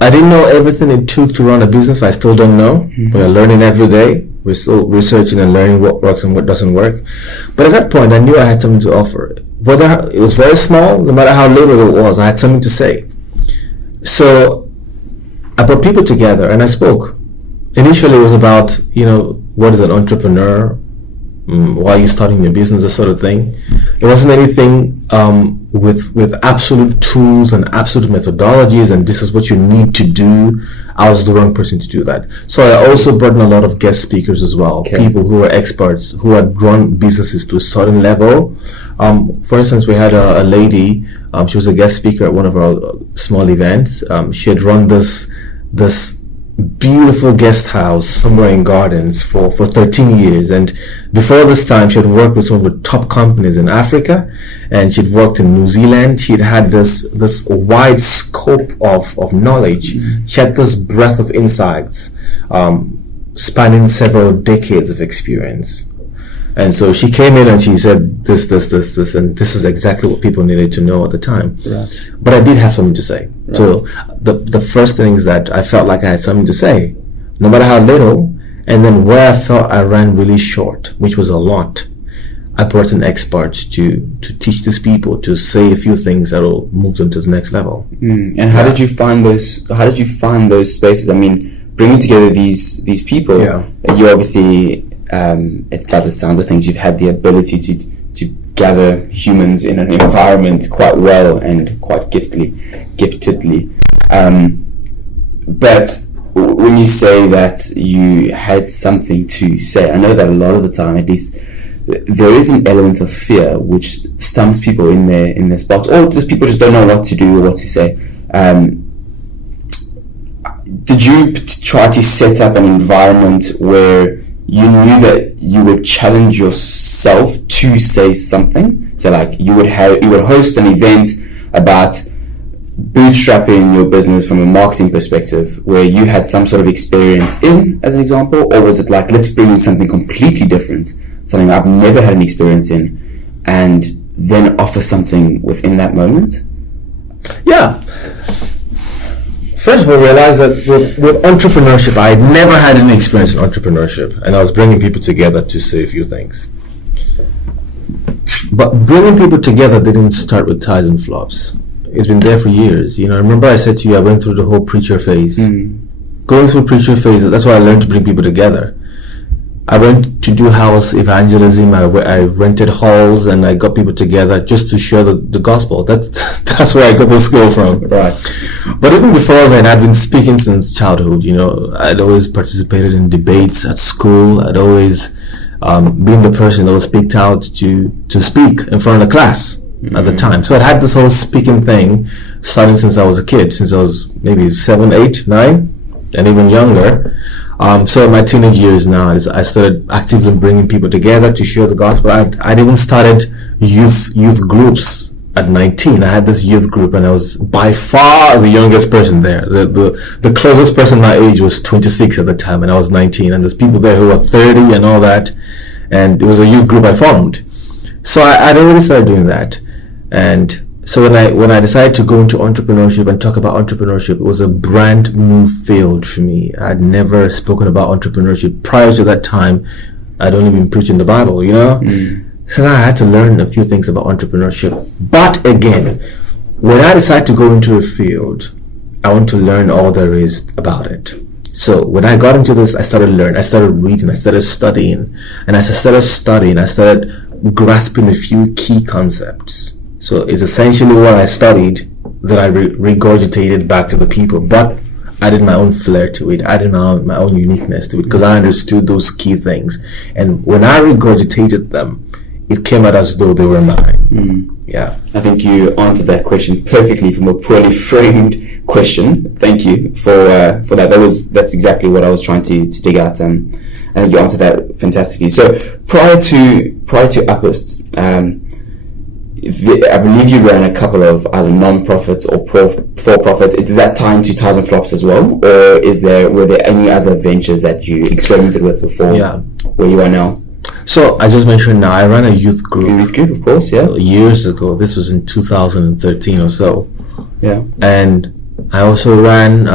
I didn't know everything it took to run a business. I still don't know. We're learning every day. We're still researching and learning what works and what doesn't work. But at that point, I knew I had something to offer. Whether it was very small, no matter how little it was, I had something to say. So I brought people together and I spoke. Initially, it was about, what is an entrepreneur? Why are you starting your business, that sort of thing. It wasn't anything with absolute tools and absolute methodologies and this is what you need to do. I was the wrong person to do that. So I also brought in a lot of guest speakers as well, people who were experts, who had run businesses to a certain level. For instance, we had a lady, she was a guest speaker at one of our small events. She had run this beautiful guest house somewhere in Gardens for 13 years, and before this time she had worked with some of the top companies in Africa, and she'd worked in New Zealand. She'd had this wide scope of knowledge. She had this breadth of insights spanning several decades of experience. And so she came in and she said this, and this is exactly what people needed to know at the time. Right. But I did have something to say. Right. So the first thing is that I felt like I had something to say, no matter how little. And then where I felt I ran really short, which was a lot, I brought in experts to teach these people, to say a few things that will move them to the next level. And how did you find those? How did you find those spaces? I mean, bringing together these people. Yeah. You obviously. By the sounds of things, you've had the ability to gather humans in an environment quite well and quite giftedly. But when you say that you had something to say, I know that a lot of the time, at least, there is an element of fear which stumps people in their spots, or just people just don't know what to do or what to say. Did you try to set up an environment where you knew that you would challenge yourself to say something? So like you would host an event about bootstrapping your business from a marketing perspective where you had some sort of experience in, as an example, or was it like, let's bring in something completely different, something I've never had an experience in, and then offer something within that moment? Yeah. First of all, realize that with entrepreneurship, I had never had any experience in entrepreneurship, and I was bringing people together to say a few things. But bringing people together didn't start with ties and flops. It's been there for years. Remember I said to you, I went through the whole preacher phase. Going through preacher phase, that's why I learned to bring people together. I went to do house evangelism. I rented halls and I got people together just to share the gospel. That's where I got the skill from. Right. But even before then, I'd been speaking since childhood. I'd always participated in debates at school. I'd always been the person that would speak out to speak in front of the class at the time. So I'd had this whole speaking thing starting since I was a kid, since I was maybe 7, 8, 9, and even younger. So in my teenage years now, I started actively bringing people together to share the gospel. I'd even started youth groups at 19. I had this youth group, and I was by far the youngest person there. The closest person my age was 26 at the time, and I was 19. And there's people there who were 30 and all that. And it was a youth group I formed. So I'd already started doing that. And so when I decided to go into entrepreneurship and talk about entrepreneurship, it was a brand new field for me. I'd never spoken about entrepreneurship. Prior to that time, I'd only been preaching the Bible, So now I had to learn a few things about entrepreneurship. But again, when I decided to go into a field, I want to learn all there is about it. So when I got into this, I started learning, I started reading, I started studying. And as I started studying, I started grasping a few key concepts. So it's essentially what I studied that I regurgitated back to the people, but I added my own flair to it, added my own uniqueness to it, because I understood those key things. And when I regurgitated them, it came out as though they were mine. Yeah. I think you answered that question perfectly from a poorly framed question. Thank you for that. That's exactly what I was trying to dig out, and I think you answered that fantastically. So prior to Uppist, I believe you ran a couple of either non-profits or for-profits. Is that tying to Ties and Flops as well, or were there any other ventures that you experimented with before? Yeah. Where you are now? So I just mentioned now I ran a youth group. A youth group, of course, yeah. Years ago. This was in 2013 or so. Yeah. And I also ran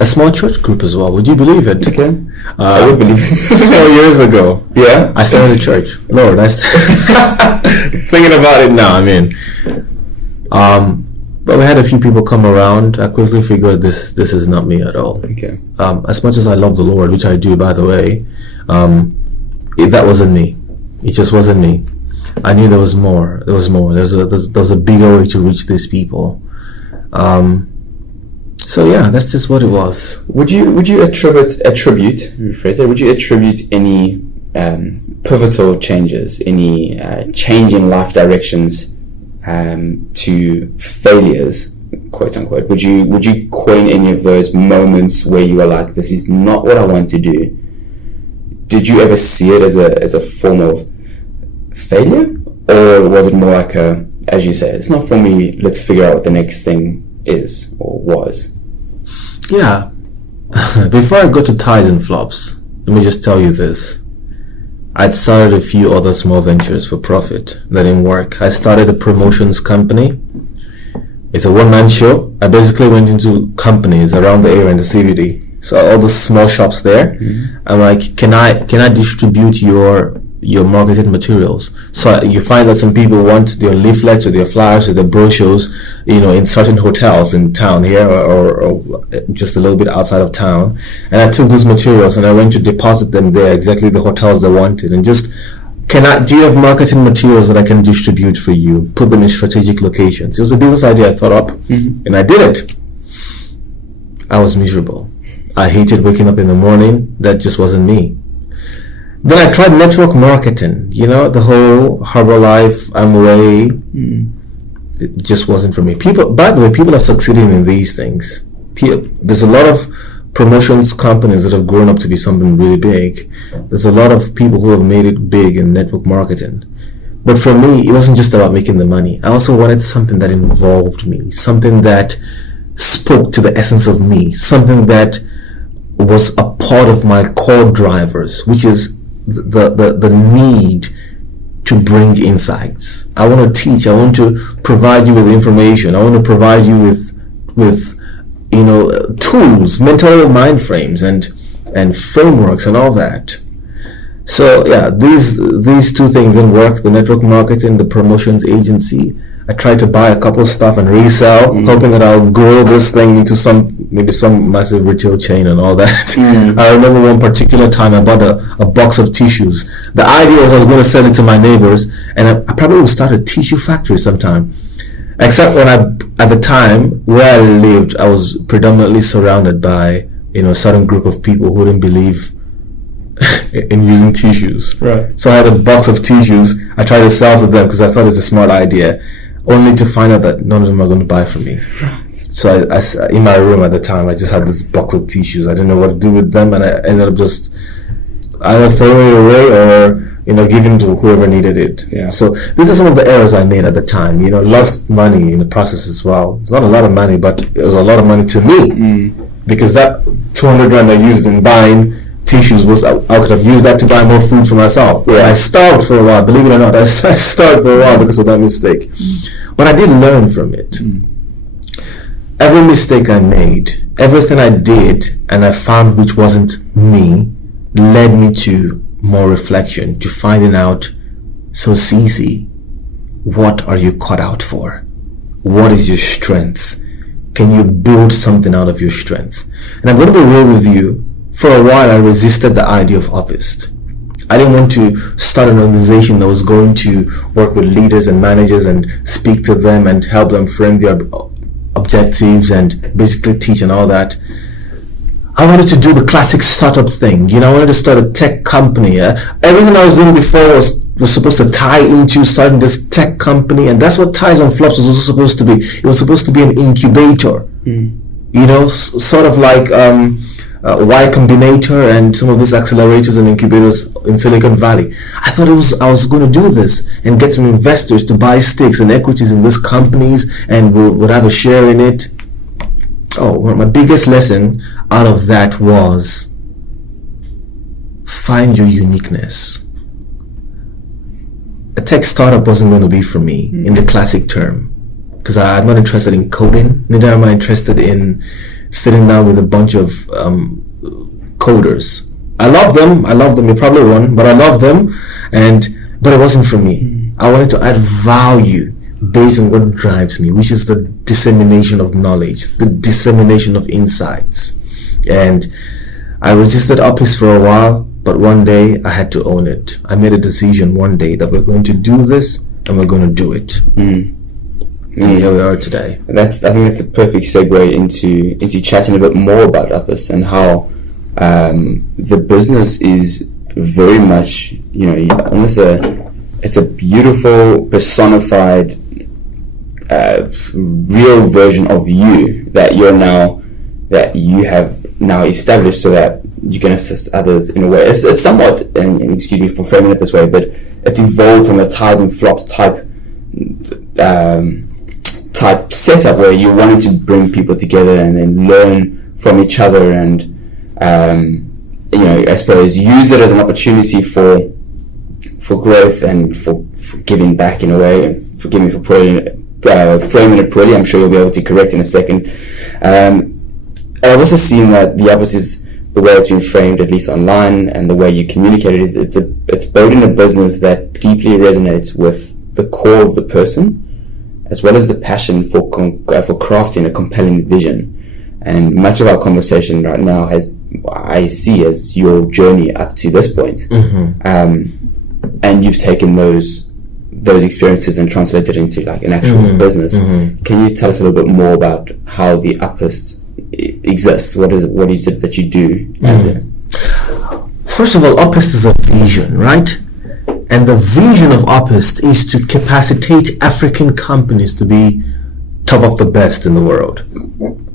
a small church group as well. Would you believe it? Okay. I would believe it. 4 years ago. Yeah. I started a church. Lord, thinking about it now, I mean. But we had a few people come around. I quickly figured this is not me at all. Okay. As much as I love the Lord, which I do, by the way, that wasn't me. It just wasn't me. I knew there was more. There was more. There was a bigger way to reach these people. So yeah, that's just what it was. Would you attribute any pivotal changes, any change in life directions to failures, quote unquote? Would you coin any of those moments where you were like, this is not what I want to do? Did you ever see it as a form of failure, or was it more like a, as you say, it's not for me, let's figure out what the next thing is or was? Yeah. Before I go to ties and flops, let me just tell you this. I'd started a few other small ventures for profit that didn't work. I started a promotions company. It's a one-man show. I basically went into companies around the area in the CBD. So all the small shops there. Mm-hmm. I'm like, can I distribute your marketing materials? So you find that some people want their leaflets or their flyers or their brochures, in certain hotels in town here or just a little bit outside of town. And I took those materials and I went to deposit them there, exactly the hotels they wanted, and just, do you have marketing materials that I can distribute for you? Put them in strategic locations. It was a business idea I thought up, mm-hmm. and I did it. I was miserable. I hated waking up in the morning. That just wasn't me. Then I tried network marketing, the whole Herbalife, Amway. It just wasn't for me. By the way, people are succeeding in these things. There's a lot of promotions companies that have grown up to be something really big. There's a lot of people who have made it big in network marketing. But for me, it wasn't just about making the money. I also wanted something that involved me, something that spoke to the essence of me, something that was a part of my core drivers, which is the need to bring insights. I want to teach. I want to provide you with information. I want to provide you with tools, mental mind frames, and frameworks and all that. So yeah, these two things didn't work. The network marketing, the promotions agency. I tried to buy a couple of stuff and resell, hoping that I'll grow this thing into some massive retail chain and all that. I remember one particular time I bought a box of tissues. The idea was I was going to sell it to my neighbors, and I probably would start a tissue factory sometime. Except when at the time where I lived, I was predominantly surrounded by a certain group of people who didn't believe in using tissues. Right. So I had a box of tissues. I tried to sell to them because I thought it's a smart idea, only to find out that none of them are going to buy from me. Right. So I in my room at the time, I just had this box of tissues. I didn't know what to do with them, and I ended up just either throwing it away or giving to whoever needed it. Yeah. So these are some of the errors I made at the time. Lost money in the process as well. It's not a lot of money, but it was a lot of money to me because that 200 rand I used in buying tissues was I could have used that to buy more food for myself. Yeah. I starved for a while, believe it or not. I starved for a while because of that mistake. But I did learn from it. Every mistake I made, everything I did, and I found which wasn't me, led me to more reflection, to finding out, so CC, what are you cut out for? What is your strength? Can you build something out of your strength? And I'm going to be real with you. For a while, I resisted the idea of Uppist. I didn't want to start an organization that was going to work with leaders and managers and speak to them and help them frame their objectives and basically teach and all that. I wanted to do the classic startup thing. I wanted to start a tech company. Everything I was doing before was supposed to tie into starting this tech company, and that's what Ties and Flops was also supposed to be. It was supposed to be an incubator. Sort of like Y Combinator and some of these accelerators and incubators in Silicon Valley. I thought I was going to do this and get some investors to buy stakes and equities in these companies and would have a share in it. My biggest lesson out of that was find your uniqueness. A tech startup wasn't going to be for me in the classic term. because I'm not interested in coding. Neither am I interested in sitting down with a bunch of coders. I love them. You probably won, but I love them. But it wasn't for me. I wanted to add value based on what drives me, which is the dissemination of knowledge, the dissemination of insights. And I resisted Uppist for a while, but one day I had to own it. I made a decision one day that we're going to do this, and we're going to do it. And here we are today. I think that's a perfect segue into chatting a bit more about Uppist and how the business is very much, almost it's a beautiful personified real version of you that you have now established, so that you can assist others in a way. It's somewhat, and excuse me for framing it this way, but it's evolved from a ties and flops type setup where you're wanting to bring people together and then learn from each other, and I suppose use it as an opportunity for growth and for giving back in a way. And forgive me for framing it poorly. I'm sure you'll be able to correct in a second. I've also seen that the Uppist is the way it's been framed, at least online, and the way you communicate it is it's building a business that deeply resonates with the core of the person, as well as the passion for crafting a compelling vision. And much of our conversation right now I see as your journey up to this point. And you've taken those experiences and translated into like an actual business. Can you tell us a little bit more about how the Uppist exists? What is it that you do as it? First of all, Uppist is a vision, right? And the vision of Uppist is to capacitate African companies to be top of the best in the world.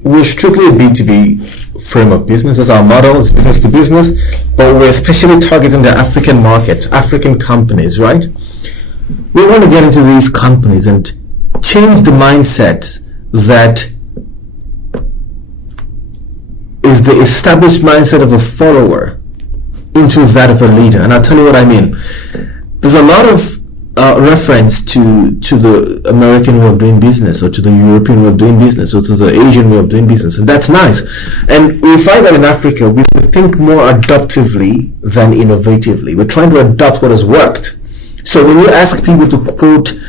We're strictly a B2B frame of business. That's our model, it's business to business, but we're especially targeting the African market, African companies, right? We want to get into these companies and change the mindset that is the established mindset of a follower into that of a leader. And I'll tell you what I mean. There's a lot of reference to the American way of doing business, or to the European way of doing business, or to the Asian way of doing business, and that's nice. And we find that in Africa, we think more adaptively than innovatively. We're trying to adapt what has worked. So when you ask people to quote,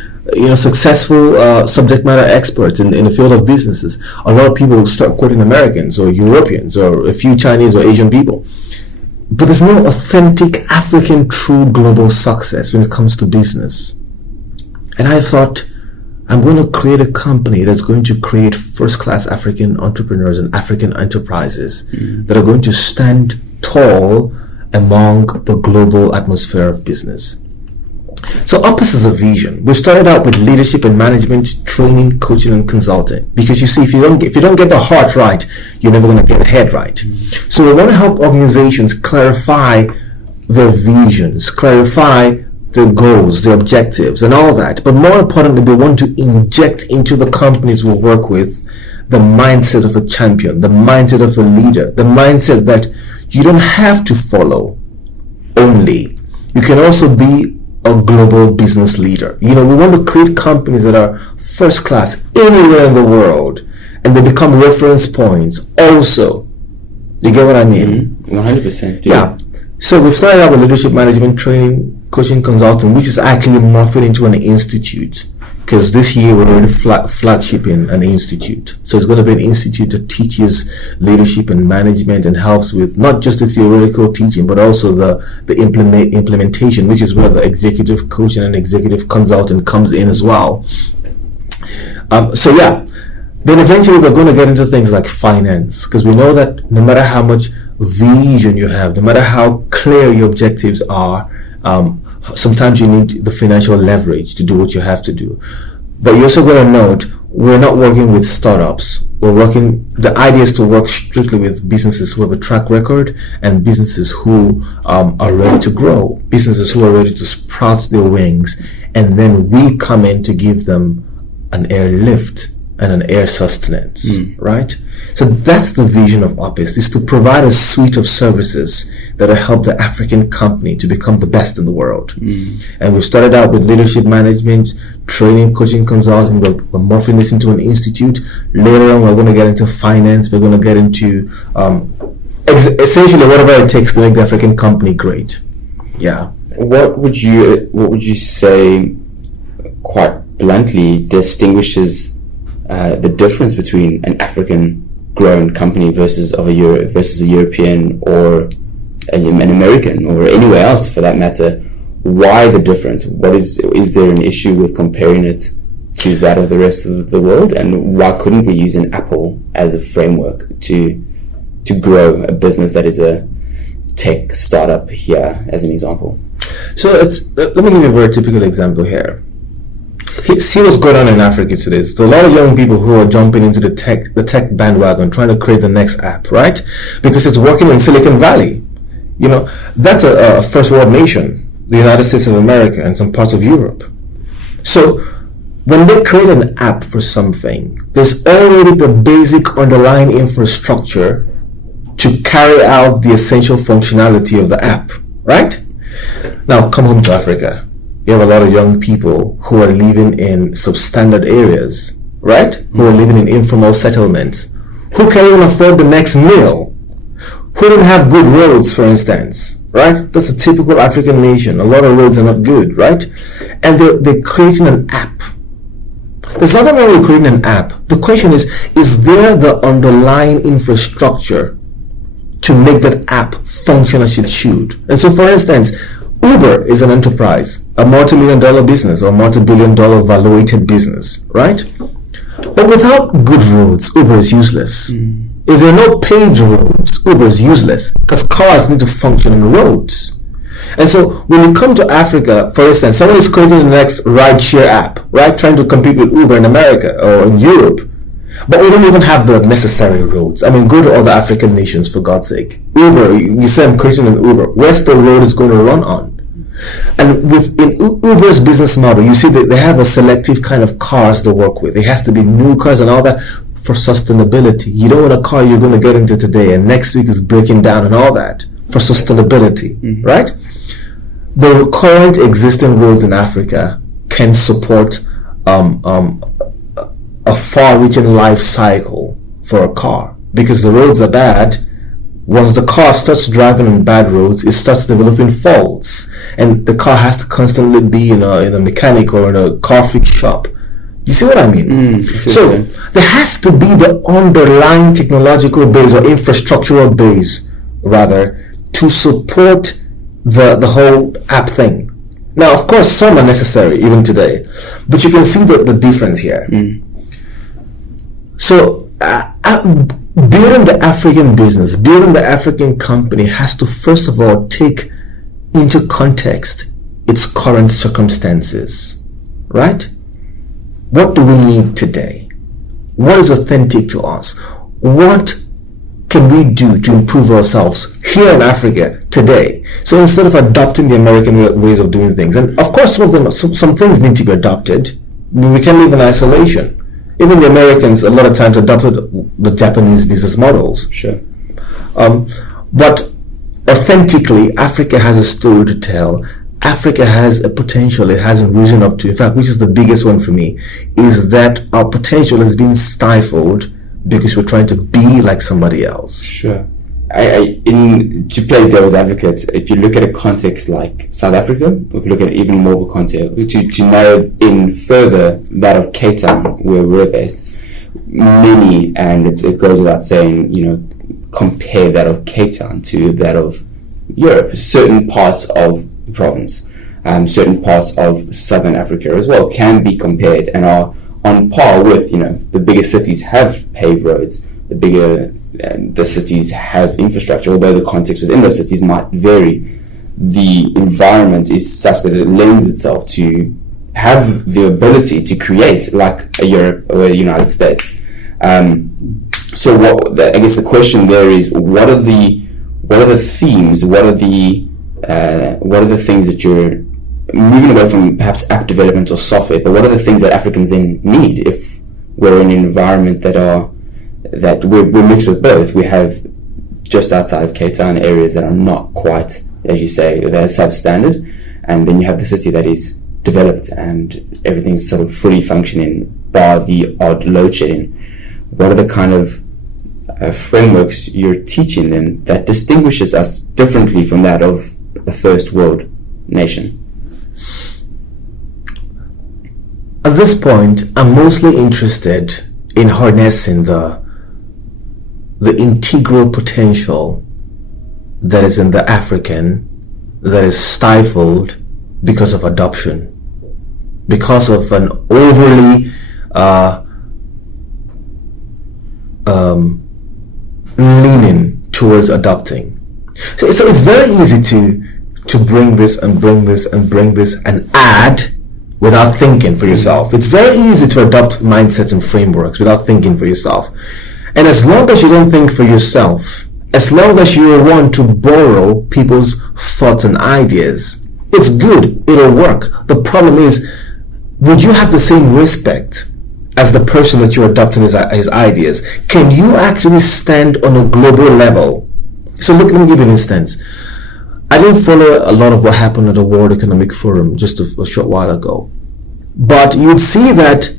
successful subject matter experts in the field of businesses, a lot of people will start quoting Americans or Europeans or a few Chinese or Asian people. But there's no authentic African true global success when it comes to business. And I thought, I'm going to create a company that's going to create first-class African entrepreneurs and African enterprises that are going to stand tall among the global atmosphere of business. So Uppist is a vision. We started out with leadership and management, training, coaching, and consulting. Because you see, if you don't get the heart right, you're never going to get the head right. So we want to help organizations clarify their visions, clarify their goals, their objectives, and all that. But more importantly, we want to inject into the companies we work with the mindset of a champion, the mindset of a leader, the mindset that you don't have to follow only. You can also be a global business leader. We want to create companies that are first class anywhere in the world, and they become reference points also. You get what I mean? 100%. Yeah. So we've started out with leadership management training, coaching, consulting, which is actually morphing into an institute. Because this year we're already flagshipping an institute. So it's going to be an institute that teaches leadership and management and helps with not just the theoretical teaching, but also the implementation, which is where the executive coaching and executive consultant comes in as well. Then eventually we're going to get into things like finance, because we know that no matter how much vision you have, no matter how clear your objectives are, sometimes you need the financial leverage to do what you have to do. But you're also going to note, we're not working with startups. The idea is to work strictly with businesses who have a track record and businesses who are ready to grow, businesses who are ready to sprout their wings, and then we come in to give them an airlift and an air sustenance, right? So that's the vision of Uppist, is to provide a suite of services that will help the African company to become the best in the world. And we started out with leadership management, training, coaching, consulting. We're morphing this into an institute. Later on, we're going to get into finance. We're going to get into essentially whatever it takes to make the African company great. Yeah. What would you say, quite bluntly, distinguishes the difference between an African-grown company versus a European or an American or anywhere else for that matter? Why the difference? Is there an issue with comparing it to that of the rest of the world? And why couldn't we use an Apple as a framework to grow a business that is a tech startup here, as an example? So let me give you a very typical example here. See what's going on in Africa today. There's a lot of young people who are jumping into the tech bandwagon, trying to create the next app, right? Because it's working in Silicon Valley. You know, that's a first world nation, the United States of America and some parts of Europe. So when they create an app for something, there's already the basic underlying infrastructure to carry out the essential functionality of the app, right? Now come home to Africa. You have a lot of young people who are living in substandard areas, right? Who are living in informal settlements, who can't even afford the next meal, who don't have good roads, for instance, right? That's a typical African nation. A lot of roads are not good, right? And they're creating an app. There's nothing wrong with creating an app. The question is there the underlying infrastructure to make that app function as it should? And so, for instance, Uber is an enterprise, a multi-million-dollar business or multi-billion-dollar valuated business, right? But without good roads, Uber is useless. If there are no paved roads, Uber is useless because cars need to function on roads. And so when you come to Africa, for instance, someone is creating the next ride-share app, right? Trying to compete with Uber in America or in Europe. But we don't even have the necessary roads. I mean, go to other African nations, for God's sake. Uber, you say I'm creating an Uber. Where's the road is going to run on? And within Uber's business model, you see that they have a selective kind of cars they work with. It has to be new cars and all that for sustainability. You don't want a car you're going to get into today and next week is breaking down and all that for sustainability, right? The current existing roads in Africa can support a far-reaching life cycle for a car because the roads are bad. Once the car starts driving on bad roads, it starts developing faults, and the car has to constantly be in a mechanic or in a car fix shop. You see what I mean? So there has to be the underlying technological base or infrastructural base, rather, to support the whole app thing. Now, of course, some are necessary even today, but you can see the difference here. So, building the African business, building the African company has to first of all take into context its current circumstances, right? What do we need today? What is authentic to us? What can we do to improve ourselves here in Africa today? So instead of adopting the American ways of doing things, and of course some things need to be adopted. We can't live in isolation. Even the Americans a lot of times adopted the Japanese business models. Sure. But authentically, Africa has a story to tell. Africa has a potential it hasn't risen up to. In fact, which is the biggest one for me, is that our potential has been stifled because we're trying to be like somebody else. Sure. To play devil's advocate, if you look at a context like South Africa, if you look at even more of a context, to narrow in further that of Cape Town, where we're based, and it goes without saying, compare that of Cape Town to that of Europe, certain parts of the province, certain parts of Southern Africa as well can be compared and are on par with, the bigger cities have paved roads, the cities have infrastructure, although the context within those cities might vary. The environment is such that it lends itself to have the ability to create like a Europe or a United States. So I guess the question there is, what are the themes? What are the things that you're moving away from, perhaps app development or software? But what are the things that Africans then need if we're in an environment that we're mixed with both. We have just outside of Cape Town areas that are not quite, as you say, they're substandard, and then you have the city that is developed and everything's sort of fully functioning, bar the odd load shedding. What are the kind of frameworks you're teaching them that distinguishes us differently from that of a first world nation? At this point, I'm mostly interested in harnessing the integral potential that is in the African, that is stifled because of adoption, because of an overly leaning towards adopting. So it's very easy to bring this and bring this and bring this and add without thinking for yourself. It's very easy to adopt mindsets and frameworks without thinking for yourself. And as long as you don't think for yourself, as long as you want to borrow people's thoughts and ideas, it's good, it'll work. The problem is, would you have the same respect as the person that you're adopting his ideas? Can you actually stand on a global level? So look, let me give you an instance. I didn't follow a lot of what happened at the World Economic Forum just a short while ago. But you'd see that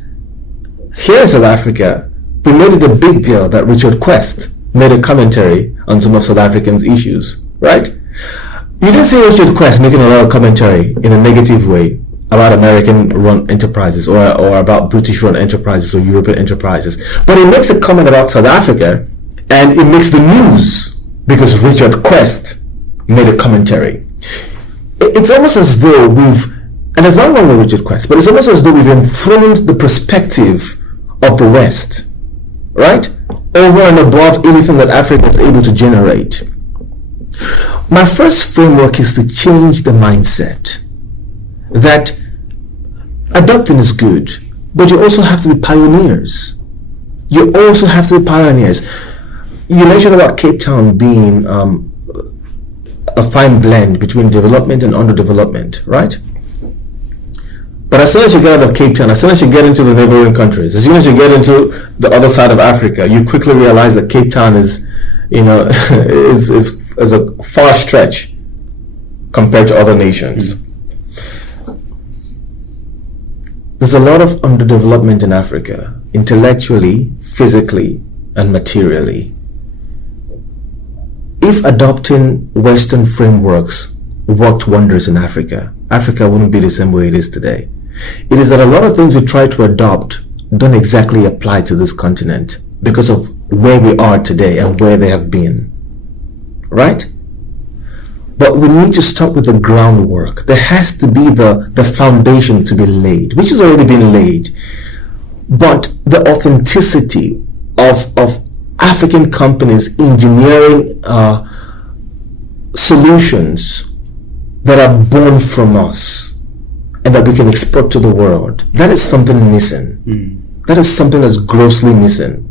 here in South Africa, we made it a big deal that Richard Quest made a commentary on some of South Africans' issues, right? You didn't see Richard Quest making a lot of commentary in a negative way about American-run enterprises or about British-run enterprises or European enterprises. But he makes a comment about South Africa, and it makes the news because Richard Quest made a commentary. It's almost as though and it's not only Richard Quest, but it's almost as though we've enthroned the perspective of the West, right? Over and above anything that Africa is able to generate. My first framework is to change the mindset that adopting is good, but you also have to be pioneers. You also have to be pioneers. You mentioned about Cape Town being a fine blend between development and underdevelopment, right? But as soon as you get out of Cape Town, as soon as you get into the neighboring countries, as soon as you get into the other side of Africa, you quickly realize that Cape Town is, is a far stretch compared to other nations. There's a lot of underdevelopment in Africa, intellectually, physically, and materially. If adopting Western frameworks worked wonders in Africa, Africa wouldn't be the same way it is today. It is that a lot of things we try to adopt don't exactly apply to this continent because of where we are today and where they have been, right? But we need to start with the groundwork. There has to be the foundation to be laid, which has already been laid. But the authenticity of African companies engineering solutions that are born from us and that we can export to the world, that is something missing. That is something that's grossly missing.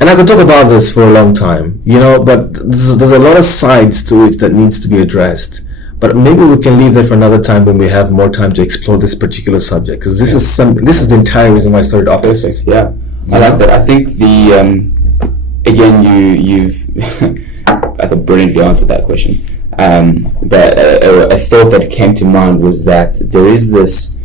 And I could talk about this for a long time, but there's a lot of sides to it that needs to be addressed. But maybe we can leave that for another time when we have more time to explore this particular subject, because this is the entire reason why I started Uppist. Yeah, I like that. I think you've I could brilliantly answer that question. But a thought that came to mind was that there is this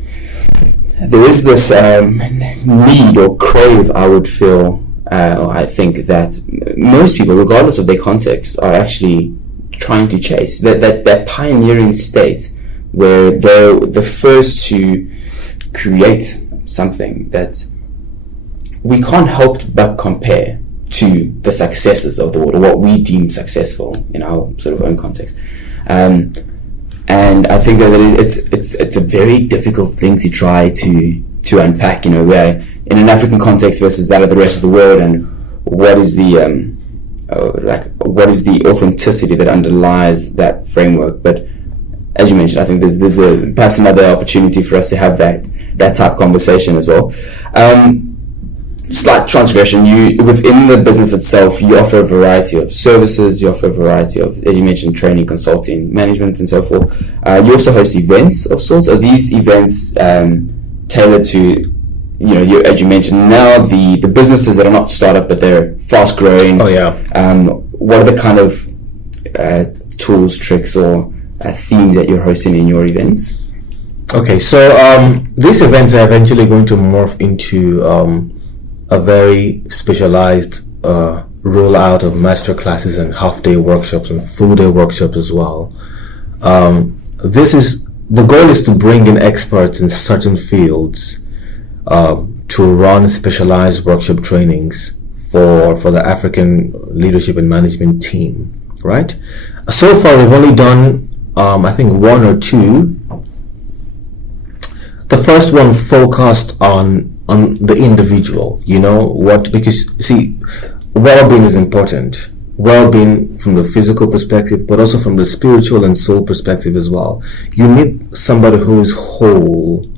need or crave, I would feel. I think that most people, regardless of their context, are actually trying to chase that pioneering state where they're the first to create something that we can't help but compare to the successes of the world, or what we deem successful in our sort of own context. And I think that it's a very difficult thing to try to unpack, where in an African context versus that of the rest of the world, and what is the authenticity that underlies that framework. But as you mentioned, I think there's perhaps another opportunity for us to have that type of conversation as well. Slight transgression, within the business itself, you offer a variety of services, you offer a variety of, as you mentioned, training, consulting, management, and so forth. You also host events of sorts. Are these events tailored to as you mentioned, now the businesses that are not startup but they're fast growing. Oh yeah. What are the kind of tools, tricks, or themes that you're hosting in your events? Okay, so these events are eventually going to morph into a very specialized rollout of master classes and half-day workshops and full-day workshops as well. The goal is to bring in experts in certain fields to run specialized workshop trainings for the African leadership and management team, right? So far, we've only done, I think, one or two. The first one focused on the individual, because see, well-being is important. Well-being from the physical perspective, but also from the spiritual and soul perspective as well. You need somebody who is whole,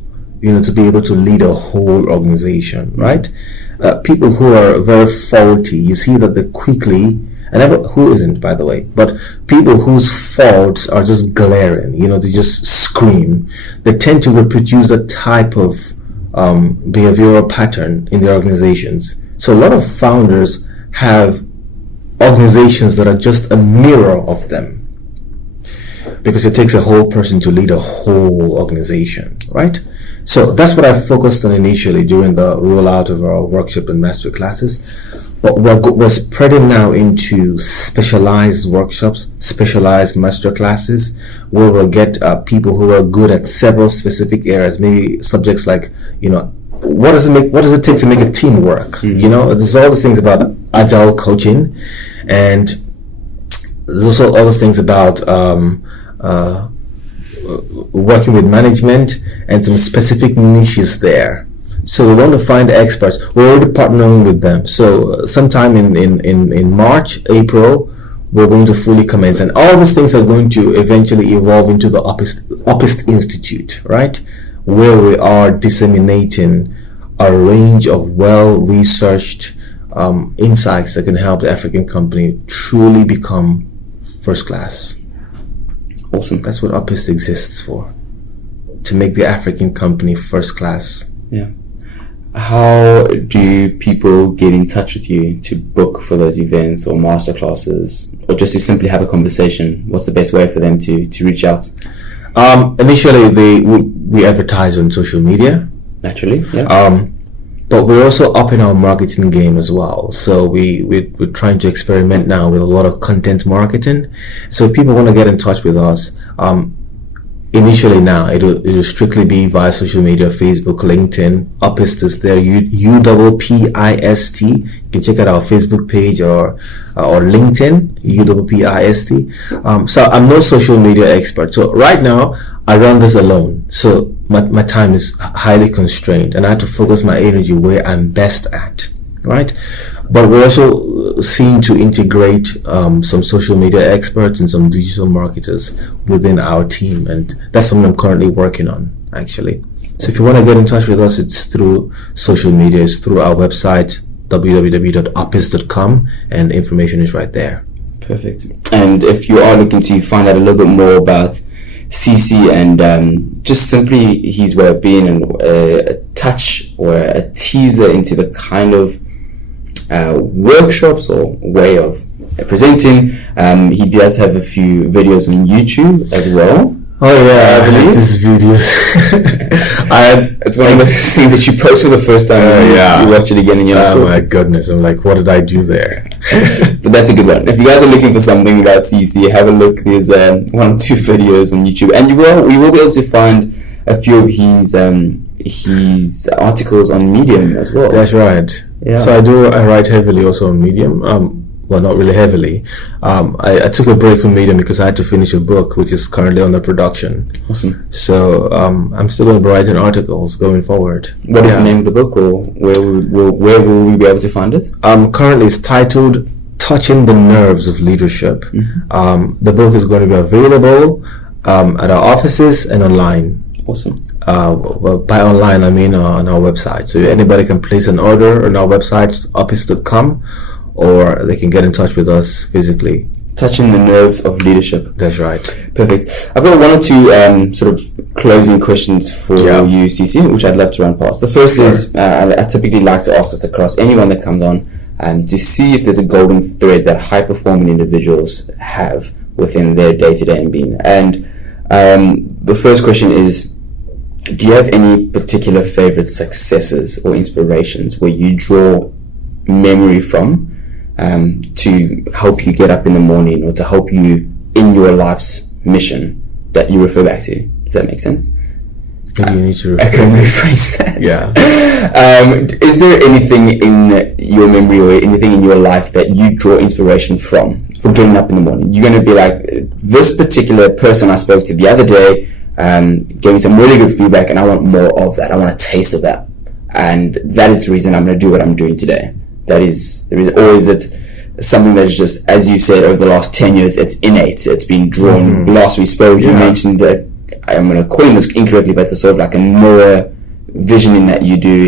to be able to lead a whole organization, right? People who are very faulty, you see that they quickly, who isn't, by the way, but people whose faults are just glaring, they just scream, they tend to reproduce a type of behavioral pattern in their organizations. So a lot of founders have organizations that are just a mirror of them, because it takes a whole person to lead a whole organization, right? So that's what I focused on initially during the rollout of our workshop and master classes. But we're spreading now into specialized workshops, specialized master classes, where we'll get people who are good at several specific areas, maybe subjects like, what does it take to make a team work? There's all these things about agile coaching, and there's also all those things about working with management and some specific niches there. So we want to find experts. We're already partnering with them. So sometime in March, April, we're going to fully commence, and all these things are going to eventually evolve into the Uppist Institute, right? Where we are disseminating a range of well-researched insights that can help the African company truly become first class. Awesome. That's what Uppist exists for, to make the African company first class. Yeah. How do people get in touch with you to book for those events or master classes, or just to simply have a conversation? What's the best way for them to reach out? Initially, we advertise on social media. Naturally, yeah. But we're also upping our marketing game as well. So we're trying to experiment now with a lot of content marketing. So if people want to get in touch with us, initially now it'll strictly be via social media, Facebook, LinkedIn. Uppist is there, UPPIST. You can check out our Facebook page or LinkedIn, UPPIST. So I'm no social media expert. So right now I run this alone. So my time is highly constrained, and I have to focus my energy where I'm best at, right? But we're also seen to integrate some social media experts and some digital marketers within our team, and that's something I'm currently working on, actually. So if you want to get in touch with us, it's through social media, it's through our website, www.uppist.com, and information is right there. Perfect. And if you are looking to find out a little bit more about CC and just simply his way of being, and a touch or a teaser into the kind of workshops or way of presenting, he does have a few videos on YouTube as well. Oh yeah, I believe these videos. It's one of the things that you post for the first time. You watch it again and you're like, oh my goodness, I'm like, what did I do there? But that's a good one. If you guys are looking for something about CC, have a look. There's one or two videos on YouTube, and you will be able to find a few of his articles on Medium as well. That's right. Yeah. So I write heavily also on Medium. Well, not really heavily. I took a break from Medium because I had to finish a book, which is currently under production. Awesome. So I'm still going to be writing articles going forward. What is the name of the book, or where will we be able to find it? Currently, it's titled "Touching the Nerves of Leadership." Mm-hmm. The book is going to be available at our offices and online. Awesome. Well, by online, I mean on our website. So anybody can place an order on our website, uppist.com, or they can get in touch with us physically. touching the nerves of leadership. That's right. Perfect. I've got one or two sort of closing questions for you, CC, which I'd love to run past. The first is, I typically like to ask this across anyone that comes on, to see if there's a golden thread that high-performing individuals have within their day-to-day being. And the first question is, do you have any particular favorite successes or inspirations where you draw memory from to help you get up in the morning or to help you in your life's mission that you refer back to? Does that make sense? Maybe you need to rephrase that. Yeah. Is there anything in your memory or anything in your life that you draw inspiration from for getting up in the morning? You're going to be like, this particular person I spoke to the other day gave me some really good feedback, and I want more of that. I want a taste of that. And that is the reason I'm going to do what I'm doing today. There is always something that's just, as you said, over the last 10 years, it's innate. It's been drawn. Last we spoke, you mentioned that, I'm going to coin this incorrectly, but it's sort of like a more visioning that you do.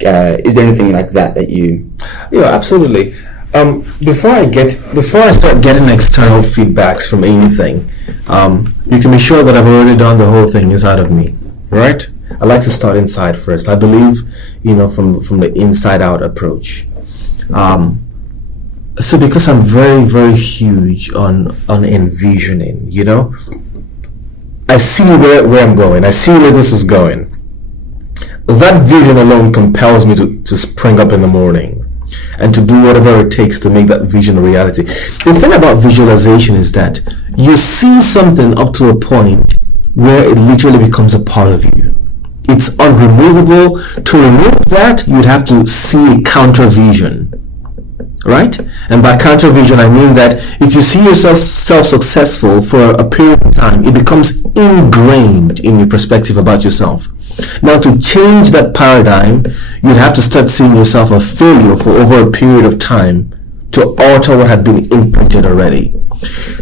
Is there anything like that you? Yeah, absolutely. Before I start getting external feedbacks from anything, you can be sure that I've already done the whole thing inside of me, right? I like to start inside first. I believe, from the inside out approach. So because I'm very, very huge on envisioning, I see where I'm going. I see where this is going. That vision alone compels me to spring up in the morning and to do whatever it takes to make that vision a reality. The thing about visualization is that you see something up to a point where it literally becomes a part of you. It's unremovable. To remove that, you'd have to see a counter vision. Right? And by counter vision, I mean that if you see yourself successful for a period of time, it becomes ingrained in your perspective about yourself. Now, to change that paradigm, you'd have to start seeing yourself a failure for over a period of time to alter what had been imprinted already.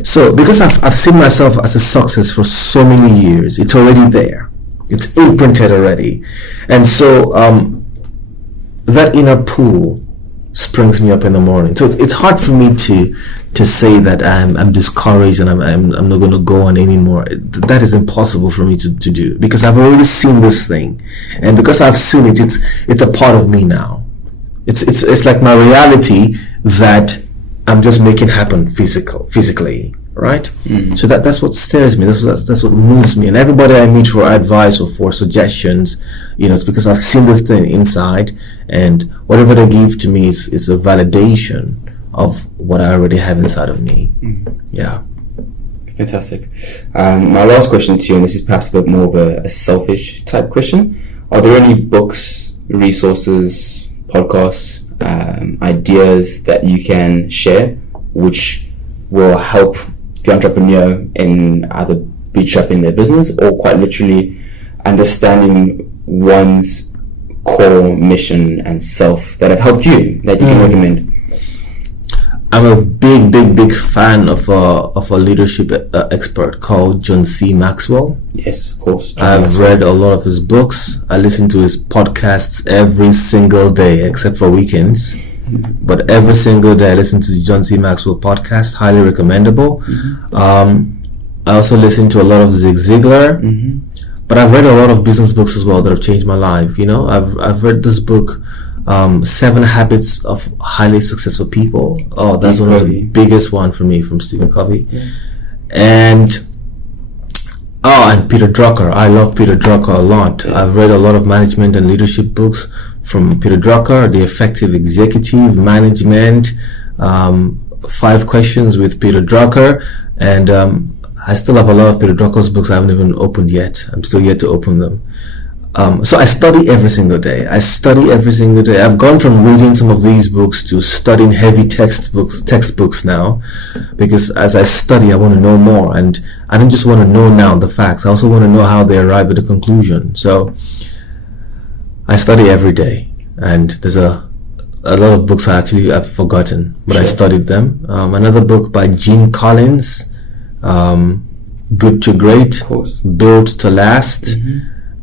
So, because I've seen myself as a success for so many years, it's already there. It's imprinted already. And so, that inner pool springs me up in the morning. So it's hard for me to say that I'm discouraged and I'm not going to go on anymore. That is impossible for me to do, because I've already seen this thing, and because I've seen it, it's a part of me now. It's like my reality that I'm just making happen physically, right? So that's what stirs me. That's what moves me. And everybody I meet for advice or for suggestions, it's because I've seen this thing inside, and whatever they give to me is a validation of what I already have inside of me. Yeah. Fantastic. My last question to you, and this is perhaps a bit more of a selfish type question. Are there any books, resources, podcasts, ideas that you can share which will help the entrepreneur in either bootstrapping their business or quite literally understanding one's core mission and self that have helped you, that you can recommend? I'm a big fan of a leadership expert called John C. Maxwell. Yes, of course. I've read a lot of his books. I listen to his podcasts every single day, except for weekends. But every single day I listen to John C. Maxwell podcast, highly recommendable. I also listen to a lot of Zig Ziglar. But I've read a lot of business books as well that have changed my life. I've read this book, 7 Habits of Highly Successful People. Oh, that's one of the biggest one for me, from Stephen Covey. And Peter Drucker. I love Peter Drucker a lot. I've read a lot of management and leadership books from Peter Drucker, The Effective Executive, Management, 5 Questions with Peter Drucker, and I still have a lot of Peter Drucker's books I haven't even opened yet. I'm still yet to open them. So I study every single day. I've gone from reading some of these books to studying heavy textbooks now, because as I study, I want to know more, and I don't just want to know now the facts. I also want to know how they arrive at a conclusion. So I study every day, and there's a lot of books I've forgotten, but I studied them. Another book by Jim Collins, Good to Great, Built to Last.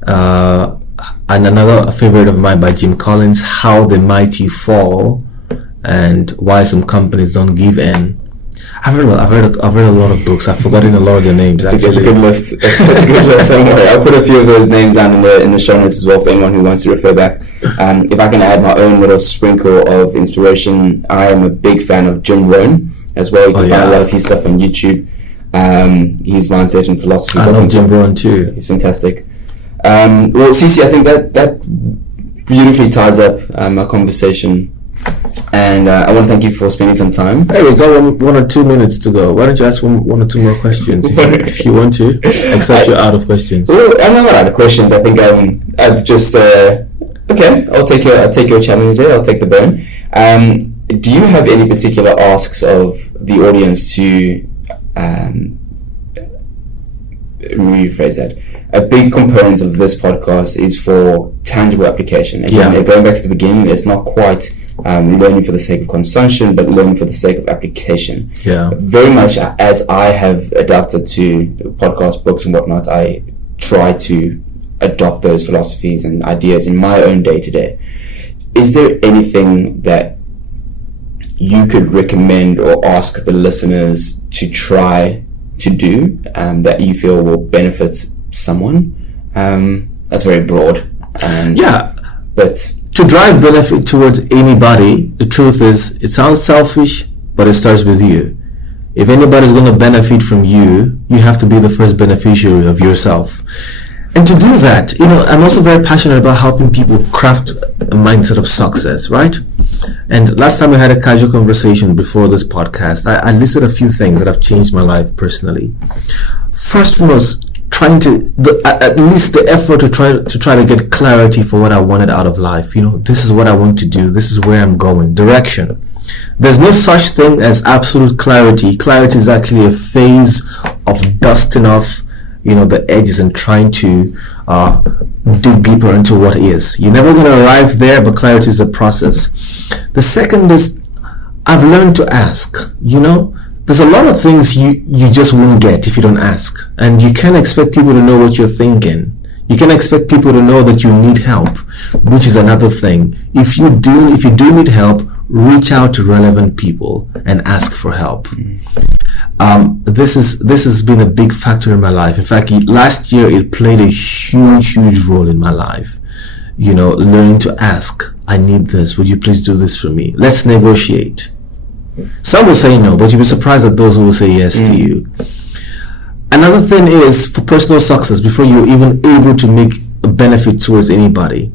And another favorite of mine by Jim Collins, How the Mighty Fall and Why Some Companies Don't Give In. I've read a lot of books. I've forgotten a lot of their names. It's a good list. It's a good list. Don't worry. I'll put a few of those names down in the show notes as well for anyone who wants to refer back. If I can add my own little sprinkle of inspiration, I am a big fan of Jim Rohn as well. You can find a lot of his stuff on YouTube. His mindset and philosophy. I love Jim Rohn too. He's fantastic. Well, CC, I think that beautifully ties up our conversation. And I want to thank you for spending some time. Hey, we got one or 2 minutes to go. Why don't you ask one or two more questions if you want to? Except you're out of questions. Well, I'm not out of questions. I think I've just okay. I'll take your challenge there. I'll take the bone. Do you have any particular asks of the audience to rephrase that? A big component of this podcast is for tangible application. Again, going back to the beginning, it's not quite learning for the sake of consumption, but learning for the sake of application. Yeah. Very much as I have adapted to podcast, books and whatnot, I try to adopt those philosophies and ideas in my own day-to-day. Is there anything that you could recommend or ask the listeners to try to do that you feel will benefit someone? That's very broad. But to drive benefit towards anybody, the truth is, it sounds selfish, but it starts with you. If anybody's going to benefit from you, you have to be the first beneficiary of yourself. And to do that, I'm also very passionate about helping people craft a mindset of success, right? And last time we had a casual conversation before this podcast, I listed a few things that have changed my life personally. First one was trying to, at least the effort to try to get clarity for what I wanted out of life. This is what I want to do. This is where I'm going. Direction. There's no such thing as absolute clarity. Clarity is actually a phase of dusting off the edges and trying to dig deeper into what is. You're never going to arrive there, but clarity is a process. The second is, I've learned to ask. There's a lot of things you just won't get if you don't ask. And you can't expect people to know what you're thinking. You can't expect people to know that you need help, which is another thing. If you do need help, reach out to relevant people and ask for help. This has been a big factor in my life. In fact, last year it played a huge role in my life. Learning to ask, I need this, would you please do this for me? Let's negotiate. Some will say no, but you'll be surprised at those who will say yes to you. Another thing is, for personal success, before you're even able to make a benefit towards anybody,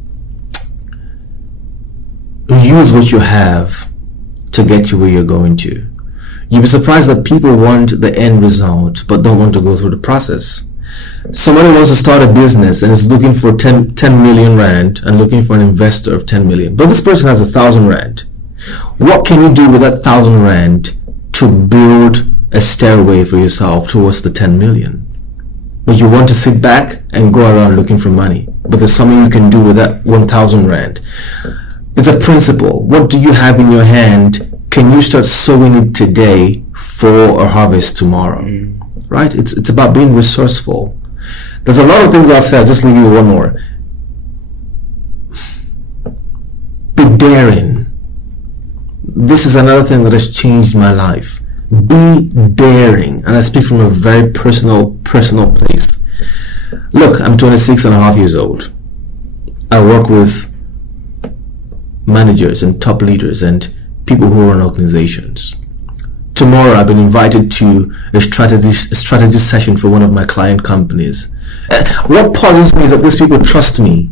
use what you have to get you where you're going to. You'll be surprised that people want the end result but don't want to go through the process. Somebody wants to start a business and is looking for 10 million rand and looking for an investor of 10 million, but this person has 1,000 rand. What can you do with that 1,000 rand to build a stairway for yourself towards the 10 million? But you want to sit back and go around looking for money, but there's something you can do with that 1,000 rand. It's a principle. What do you have in your hand? Can you start sowing it today for a harvest tomorrow? Right? It's about being resourceful. There's a lot of things I'll say. I'll just leave you with one more. Be daring. This is another thing that has changed my life. Be daring. And I speak from a very personal place. Look, I'm 26 and a half years old. I work with managers and top leaders and people who run organizations. Tomorrow I've been invited to a strategy session for one of my client companies. What puzzles me is that these people trust me.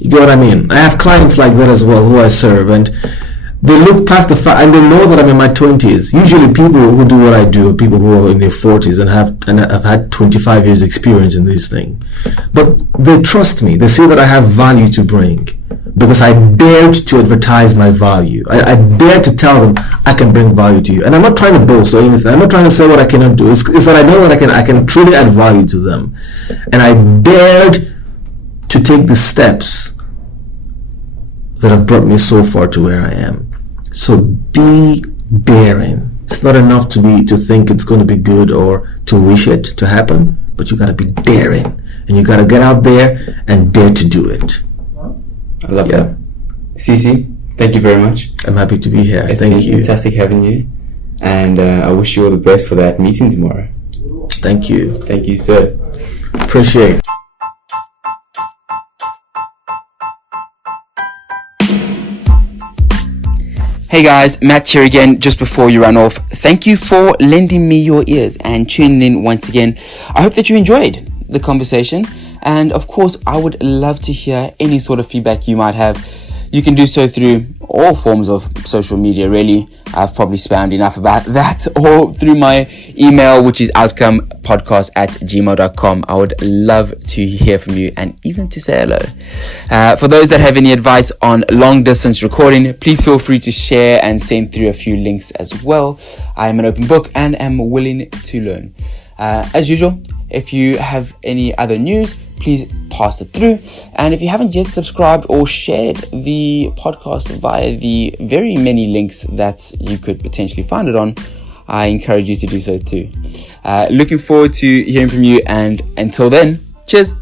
You get what I mean? I have clients like that as well who I serve, and they look past the fact, and they know that I'm in my 20s. Usually people who do what I do are people who are in their 40s and have had 25 years experience in this thing. But they trust me. They see that I have value to bring because I dared to advertise my value. I dared to tell them I can bring value to you. And I'm not trying to boast or anything. I'm not trying to say what I cannot do. It's that I know that I can truly add value to them. And I dared to take the steps that have brought me so far to where I am. So be daring. It's not enough to think it's going to be good or to wish it to happen, but you got to be daring, and you got to get out there and dare to do it. I love that. CC, thank you very much. I'm happy to be here. It's thank been you. Fantastic having you. And I wish you all the best for that meeting tomorrow. Thank you. Thank you, sir. Appreciate it. Hey guys, Matt here again. Just before you run off, thank you for lending me your ears and tuning in once again. I hope that you enjoyed the conversation, and of course I would love to hear any sort of feedback you might have. You can do so through all forms of social media, really. I've probably spammed enough about that, or through my email, which is outcomepodcast@gmail.com. I would love to hear from you and even to say hello. For those that have any advice on long distance recording, please feel free to share and send through a few links as well. I am an open book and am willing to learn. As usual, if you have any other news, please pass it through. And if you haven't yet subscribed or shared the podcast via the very many links that you could potentially find it on, I encourage you to do so too. Looking forward to hearing from you, and until then, cheers.